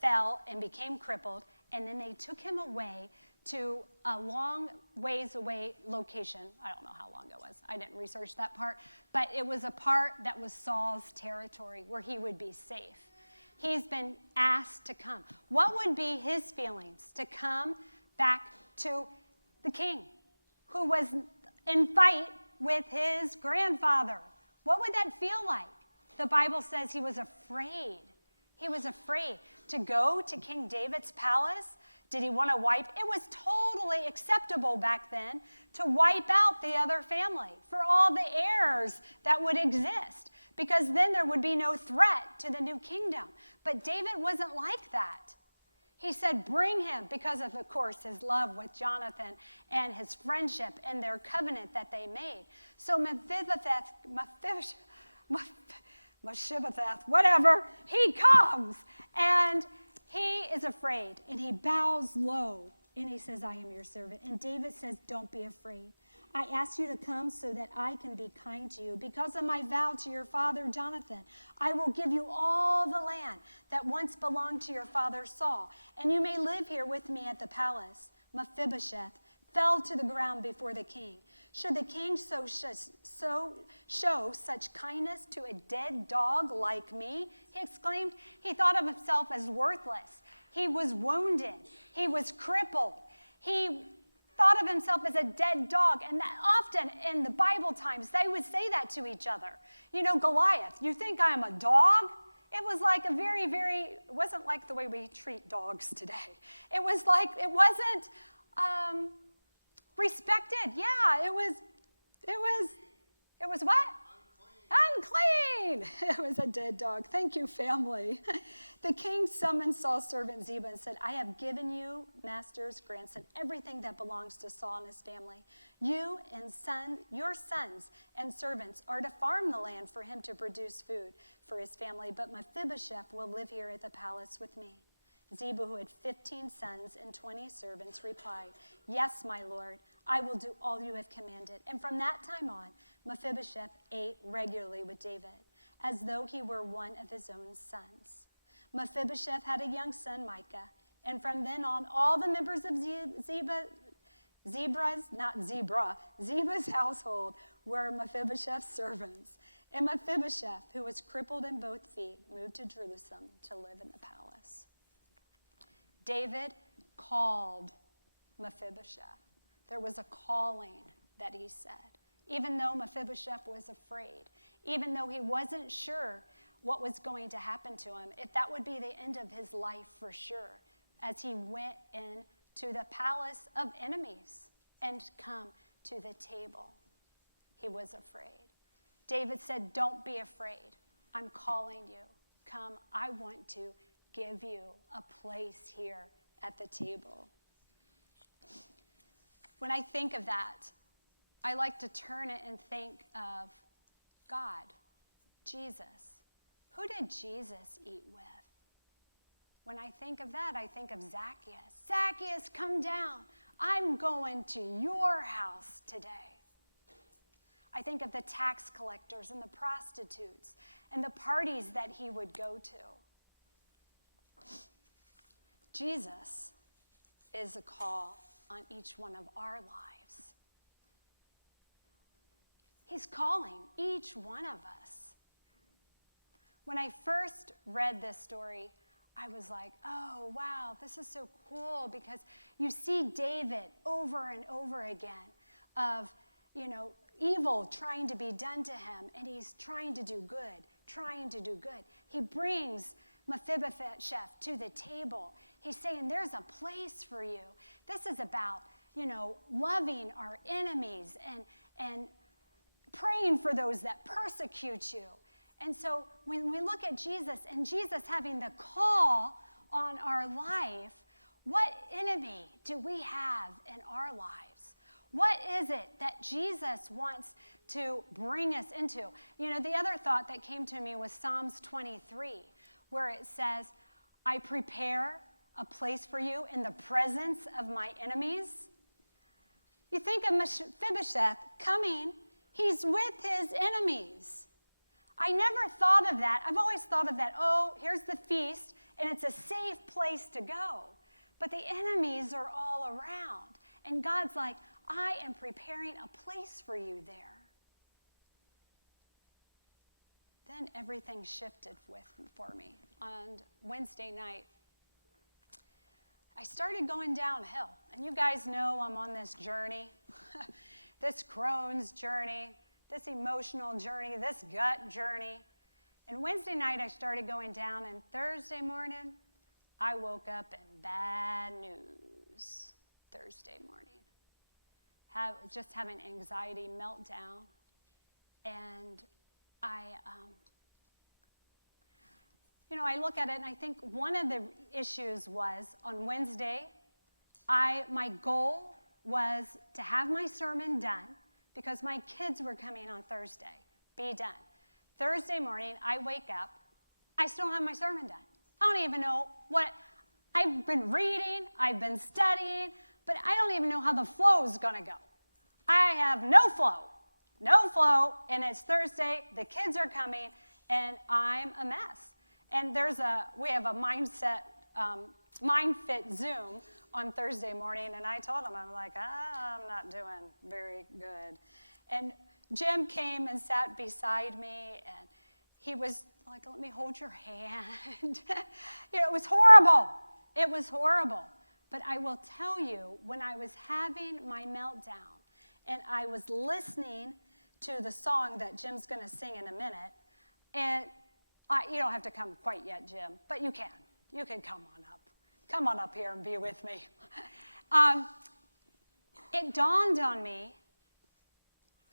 fell and became crippled, and then they took him away to a long ways away location. I don't know how long it was. I didn't research that part, but it was a part that was Saul's territory where he would be safe. He's been asked to come. What would be his feelings to come back to the king who was in fight with his grandfather? What would that feel like? The Bible says he was afraid. He was afraid to go to King David's palace. Did he want to wipe? It was totally acceptable back then to wipe out the other family for all the heirs that would exist, because then there would be no threat to the new kingdom. But David wasn't like that. He said, bring him, because of course, his love with Jonathan and his friendship and their covenant that they made. So Mephibosheth, whatever, he comes, and he is afraid, and he bows low, and he says, I am your servant. And David says, don't be afraid. I asked you to come so that I can be kind to you. Because of my vow to your father Jonathan, I will give you all the land that once belonged to your father Saul, and you may live here with me at the palace. Mephibosheth fell to the ground before the king. Should the king show such kindness to a dead dog like me? He exclaimed. He thought of himself as worthless. He was wounded. He was crippled. He thought of himself as a dead dog. And that often in the Bible times, they would say that to each other. You know, Goliath, you think I'm a dog? It was like a very, it wasn't like the way we treat dogs today. It was like, it wasn't respected. Yeah, it was what? Unclean. It was a dead dog. Thank you, family. The king summoned Saul's servant Ziba and said, I have given you, master's grandson, everything that belongs to Saul and his family. You and your sons and servants are to farm the land for him to produce food for his family, but Mephibosheth will live here at the palace with me. Ziba, who had 15 sons and 20 servants, replied, Yes, my lord, I will do all you have commanded. And from that time on, Mephibosheth ate regularly with David, as though he were one of his own sons. Mephibosheth had a young son, Micah, and from then on, all the members of Ziba's household were Mephibosheth's servants. And Mephibosheth, who was crippled in both feet, moved to Jerusalem to live in the palace. David called Mephibosheth. There was a calling that he said. Even though Mephibosheth was afraid, even though he wasn't sure what was going to happen to him, if that would be the end of his life for sure, as he went into the palace of enemies and come to the table, he was afraid. David said, don't be afraid. I'm calling you. Come, I want to give you a place here at the table. When I think of that, I like to turn it and think of God, Jesus. Who did Jesus eat with? When I think of that, I think of Zacchaeus. Zacchaeus, come down. I'm going to your house today. I think of the tax collectors and the prostitutes and the parties that he would go to. Jesus is a call on each one of our lives. He's calling each one of us. When I first read this story, I was like, oh, wow, this is so cool, because you see David over and over again of, evil trying to be done to him, and he's trying to do good. He brings Mephibosheth to the table. He's saying, there's a place for you. This is about loving our enemies and praying for those that persecute you. And so when we look at Jesus and Jesus having the call on our life, what enemy do we have in our lives? What is it that Jesus wants to bring us into? The other thought that came to me was Psalms 23, where it says, I prepare a place for you in the presence of my enemies. You think of Mephibosheth coming, he's with his enemies. I never thought of that. I've always thought of that, here's the feast, and it's a safe place to go. But the enemies are all around. And God's like, I am preparing a place for you there. Then everything shifted for me. On Wednesday night, I started going downhill. And you guys know I'm on this journey, this Crohn's journey, this emotional journey, this gut journey. And Wednesday night, I started going down, and Thursday morning, I woke up in bad news. Thursday morning. Just having anxiety meltdown. And I look at it and I think one of the issues was on Wednesday, my goal was to have my sermon done because my kids were coming on Thursday. Be done. Thursday morning, I wake up, I still don't have my sermon done. I don't even know what, I've been reading, I've been studying, but I don't even know how the flow is going to go. I have no flow, and it's Thursday, the kids are coming, and I'm a mess. And we have a MindFit Zoom on Thursday morning, and I told him, I'm like, I'm not doing very good. And Jim came and sat beside me, and he was like, let me hold your hand. It was horrible. It was horrible. But I will tell you, when I was having my meltdown, and I was listening to the song that Jim's going to sing in a minute, and you don't have to come quite yet, Jim, but you can. You can come on up. Come on up here and be with me. It dawned on me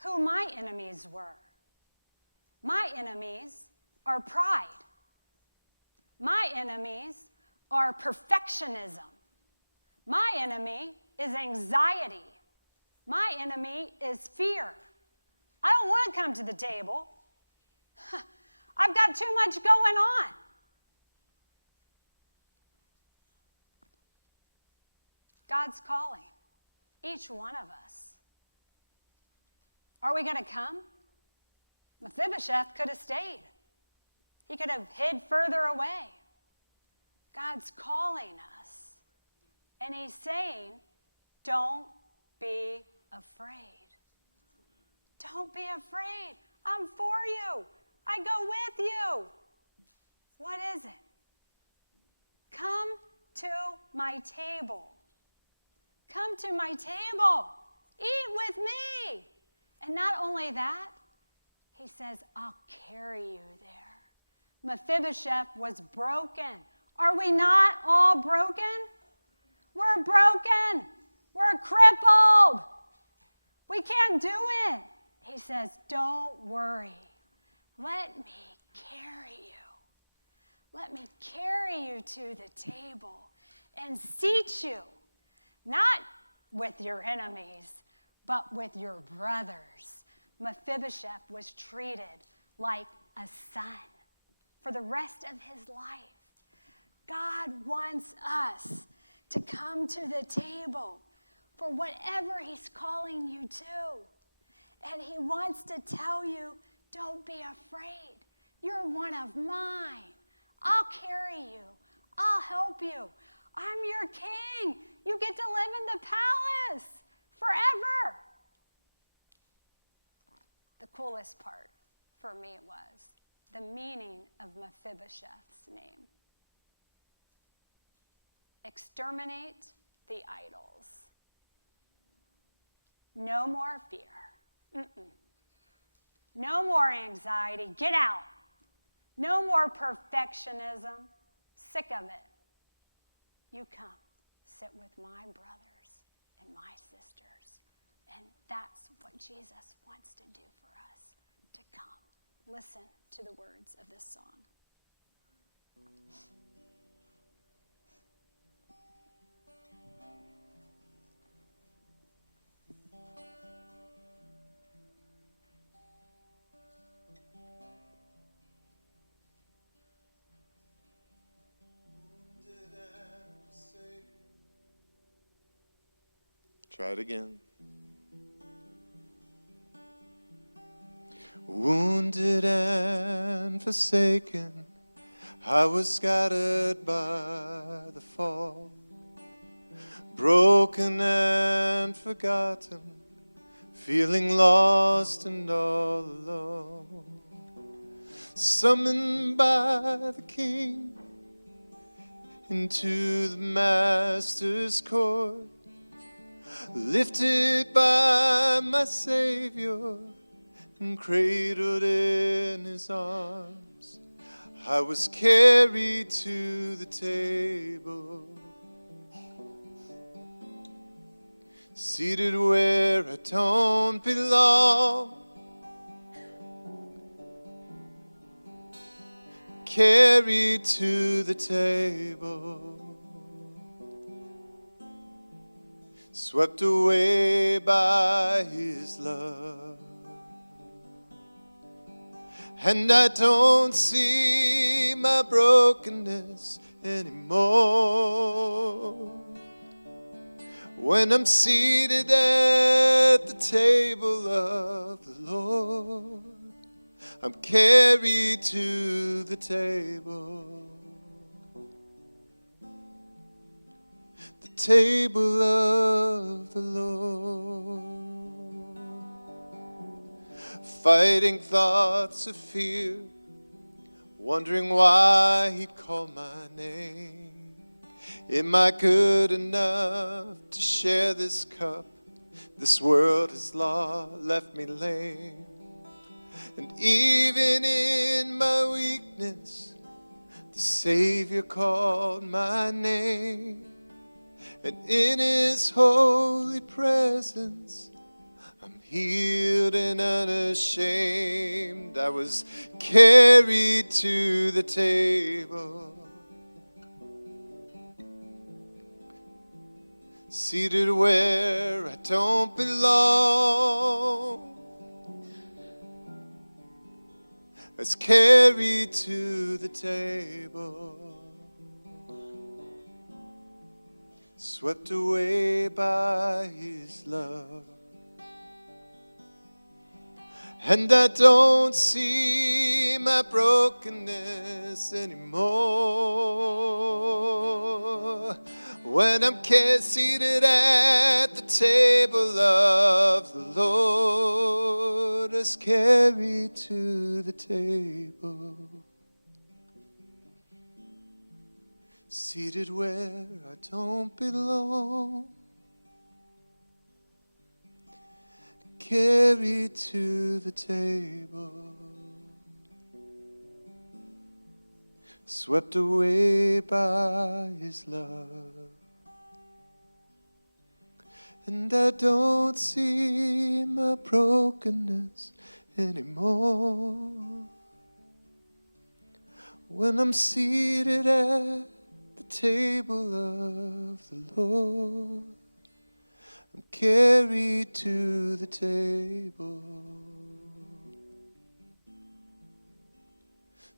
who my enemies were. My enemies are pride. My enemies are perfectionism. My enemy is anxiety. My enemy is fear. I don't want to come to the table. I've got too much going on. God's calling each one of us. Are we going to come? Mephibosheth could have stayed. He could have hid further away. God's calling us. And he's saying, don't be afraid. Don't be afraid. I'm for you. I go with you. What is it? Come to my table. Come to my table. Eat with me. And not only that, he says, I'll carry you there. Mephibosheth was broken. Are we not all broken? We're broken. We're crippled. We can't do it. He says, don't worry. Let me carry you. Let me carry you to the table and seat you, not with your enemies, but with your brothers. Mephibosheth was treated like a son for the rest of his life. God wants us to come to the table for whatever he's calling you to. And he wants to tell you, don't be afraid. You're one of mine. I'll carry you. I'll help you. I'm your king. You get to live in the palace forever. The coolest part for me was the meaning of Mephibosheth's name. Exterminate the idols. No more fear. No more anxiety. Get out. No more perfectionism. Sick of it. You come, sit with my brothers and my sisters. That's what Jesus wants to do for us, to come. Listen to the words of this song. Try it again. Wounded and forsaken, I was scattered by the fall. Broken and forgotten, feeling lost and all alone. Summoned by the King into the Master's court, lifted by my Savior and cradled in his arms, I was carried to the table, seated where I don't belong, carried to the table, swept away by his love. And I don't see my brokenness anymore when I'm seated at the table of the Lord. I'm carried to the table, the table of the Lord. Fighting thoughts of fear, wondering why he'd call my name. Am I good enough to share this cup? This world has left me lame. And even in my weakness, the Savior called my name. And in his holy presence, I'm healed and unashamed. I was carried to the table, seated where I don't belong. I was carried to the table, swept away by his love. And I don't see my brokenness anymore when I'm seated at the table of the Lord, as carried to the table, seated where I don't belong, carried to the table, swept away by his love. And I don't see my brokenness anymore when I'm seated at the table of the Lord. I'm carried to the table,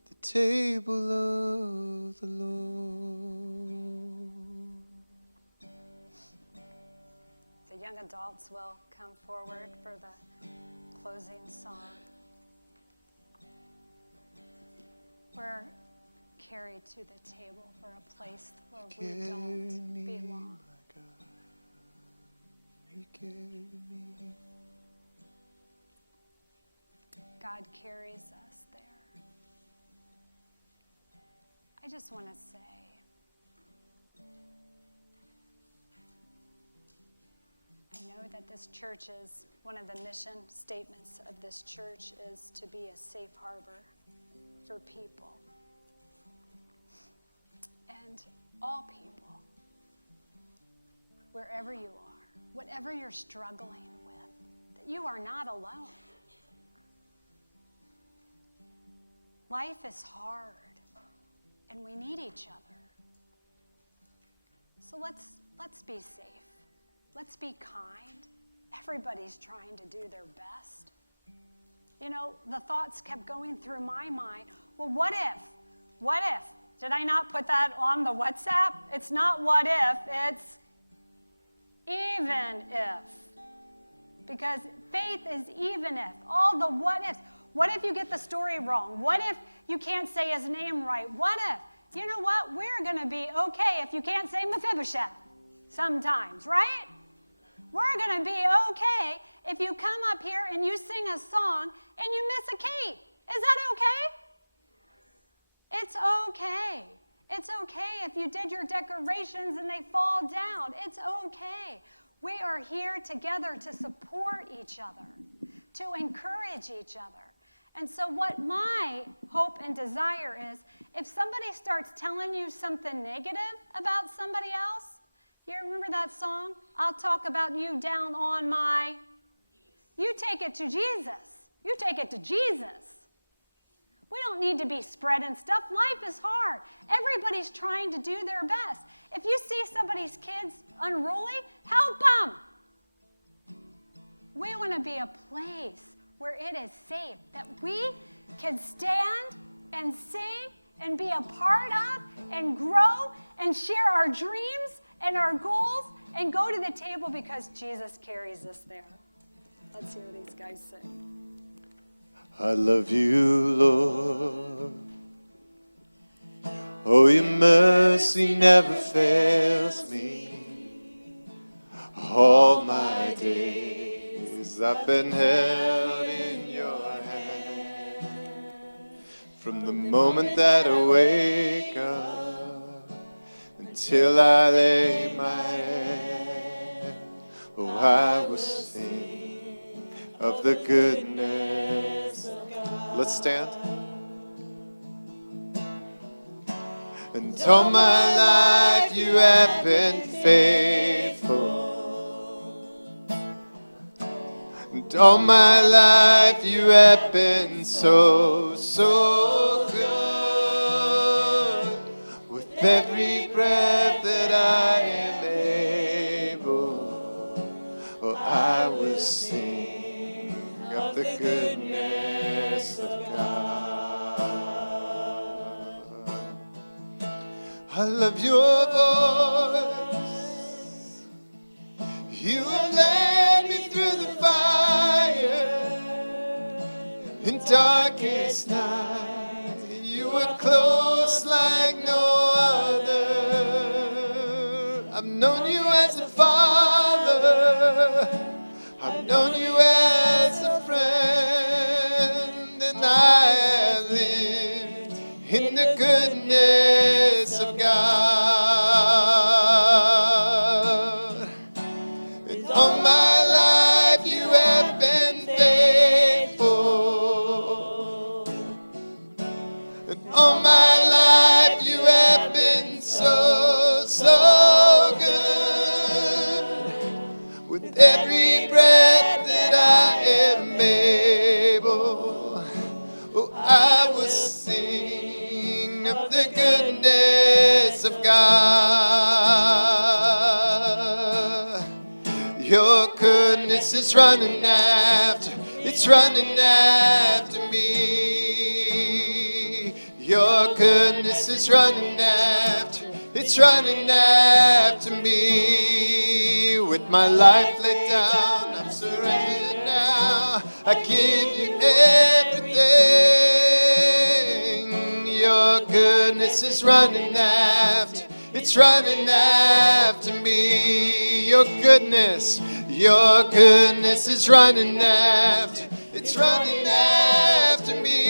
the table of the Lord. The young adults will come forward for the closing song. We're carried to the table for a place where we don't belong. God carries us there. I just want to say, I know that this church is, one of the mission statements of this church is to be a safe harbor for people. And all people, wherever you are, whatever you're struggling with, you are not alone. Life is hard, and we need each other. So let's be safe. Let's be kind. Everybody's trying to do their best. You know, the thoughts kept going through my mind. Well, what if? What if? Did I not put that on the WhatsApp? It's not what if, it's even if. Because faith is even if. All the what ifs. What if you get the story wrong? What if you can't say his name right? What if? You know what? We're going to be okay if you can't say Mephibosheth sometimes, right? We're going to be okay if you come up here and you sing a song and you miss a key. Is that okay? It's okay. It's okay if you did your decorations and they fall down. It's okay. We are here together to support each other, to encourage each other. And so what my hope and desire is, if somebody starts telling you something negative about somebody else, you remember that song? I'll talk about you down on my... You take it to Jesus. You take it to Jesus. We don't need to be spreading stuff. Life is hard. Everybody's trying to do their best. If you see somebody's kids unruly, help them. We want to be a place where it is safe, that we can stand and sing and be a part of and grow and share our dreams and our goals and go to the table because Jesus carries us there. Let's hear these guys sing. I love you, Lord. Oh, your mercy never fails me. All my days I've been held in your hand. From the moment that I wake up until I lay my head, oh, I will sing of the goodness of God. Let's stand. And all my life you have been faithful. And all my life you have been so, so good. With every breath that I am able, oh, I will sing of the goodness of God. I love your voice. You have led me through the fire in darkest night. You were close like no other. I've known you as a father. I've known you as a friend, and I have lived in the goodness of God. And all my life you have been faithful. And all my life you have been so, so good. With every breath that I am able, oh, I will sing of the goodness of God. Your goodness is running after, it's running after me. Your goodness is running after, it's running after me. With my life laid down, I'm surrendered now. I give you everything. Your goodness is running after, it's running after me. Your goodness is running after, it's running after me.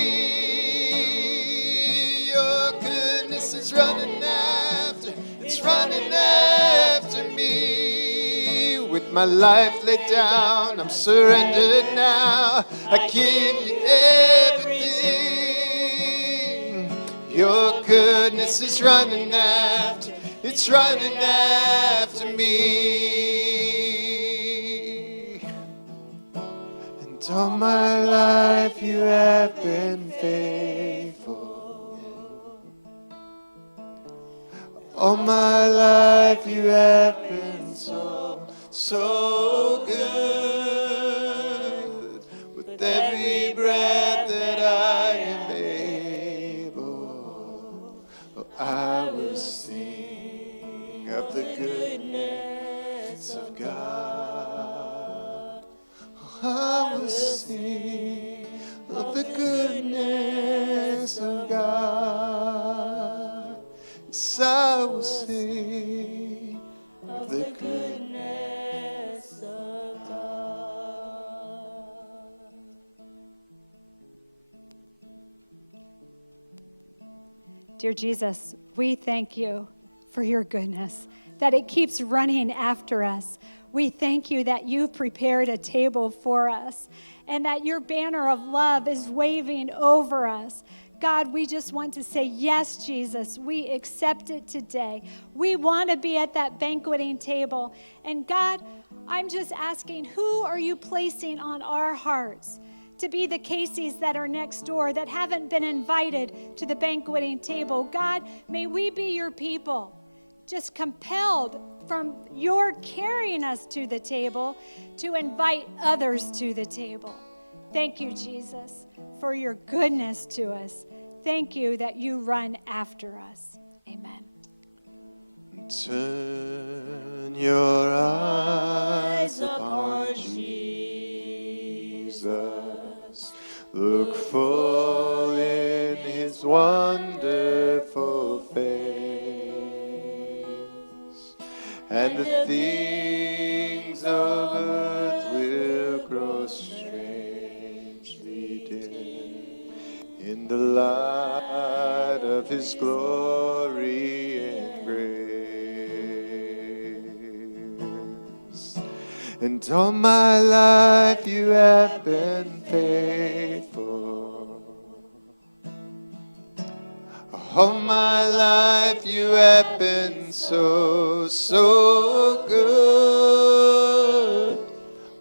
Your goodness is running after, it's running after me. With my life laid down, I'm surrendered now. I give you everything. Your goodness is running after, it's running after me. all my life you have been faithful. All my life you have been so, so good. With every breath that I am able, oh, I will sing of the goodness of God. Oh, I will sing of the goodness of God. Yes, I will sing of the goodness of God. Dear Jesus, we thank you for your goodness, that it keeps running after us. We thank you that you've prepared a table for us and that your banner of love is waving over us. God, we just want to say, yes, Jesus, we accept it today. We want to be at that banqueting table. And God, I'm just asking, who are you placing on our hearts to be the Caseys that are next door that haven't been invited to the banqueting table? God, may we be your people, just compelled from your carrying us to the table to invite others to the table. Thank you, Jesus, for your goodness to us. Thank you that you run after us. Amen. Turn your eyes upon Jesus. Look full in his wonderful face, and the things of earth will grow strangely dim in the light of his glory and grace. And all my life you have been faithful. All my life you have been so, so good.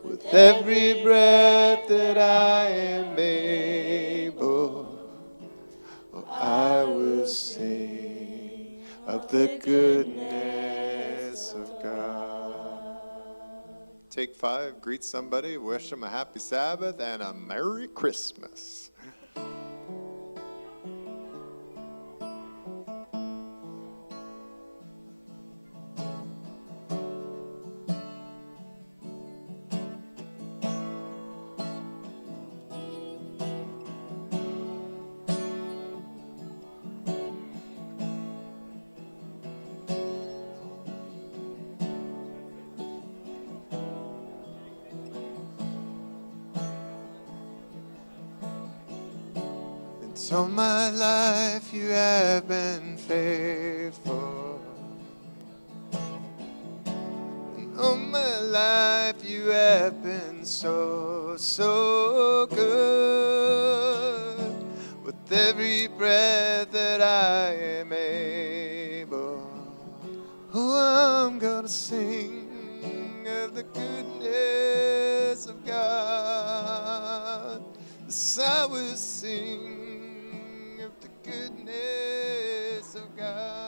With every breath that I am able, oh, I will sing of the goodness of God. Take 5, greet somebody, wish them a happy Sabbath and a Merry Christmas. All my life you have been faithful. All my life you have been so, so good. With every breath that I am able, oh, I'm gonna sing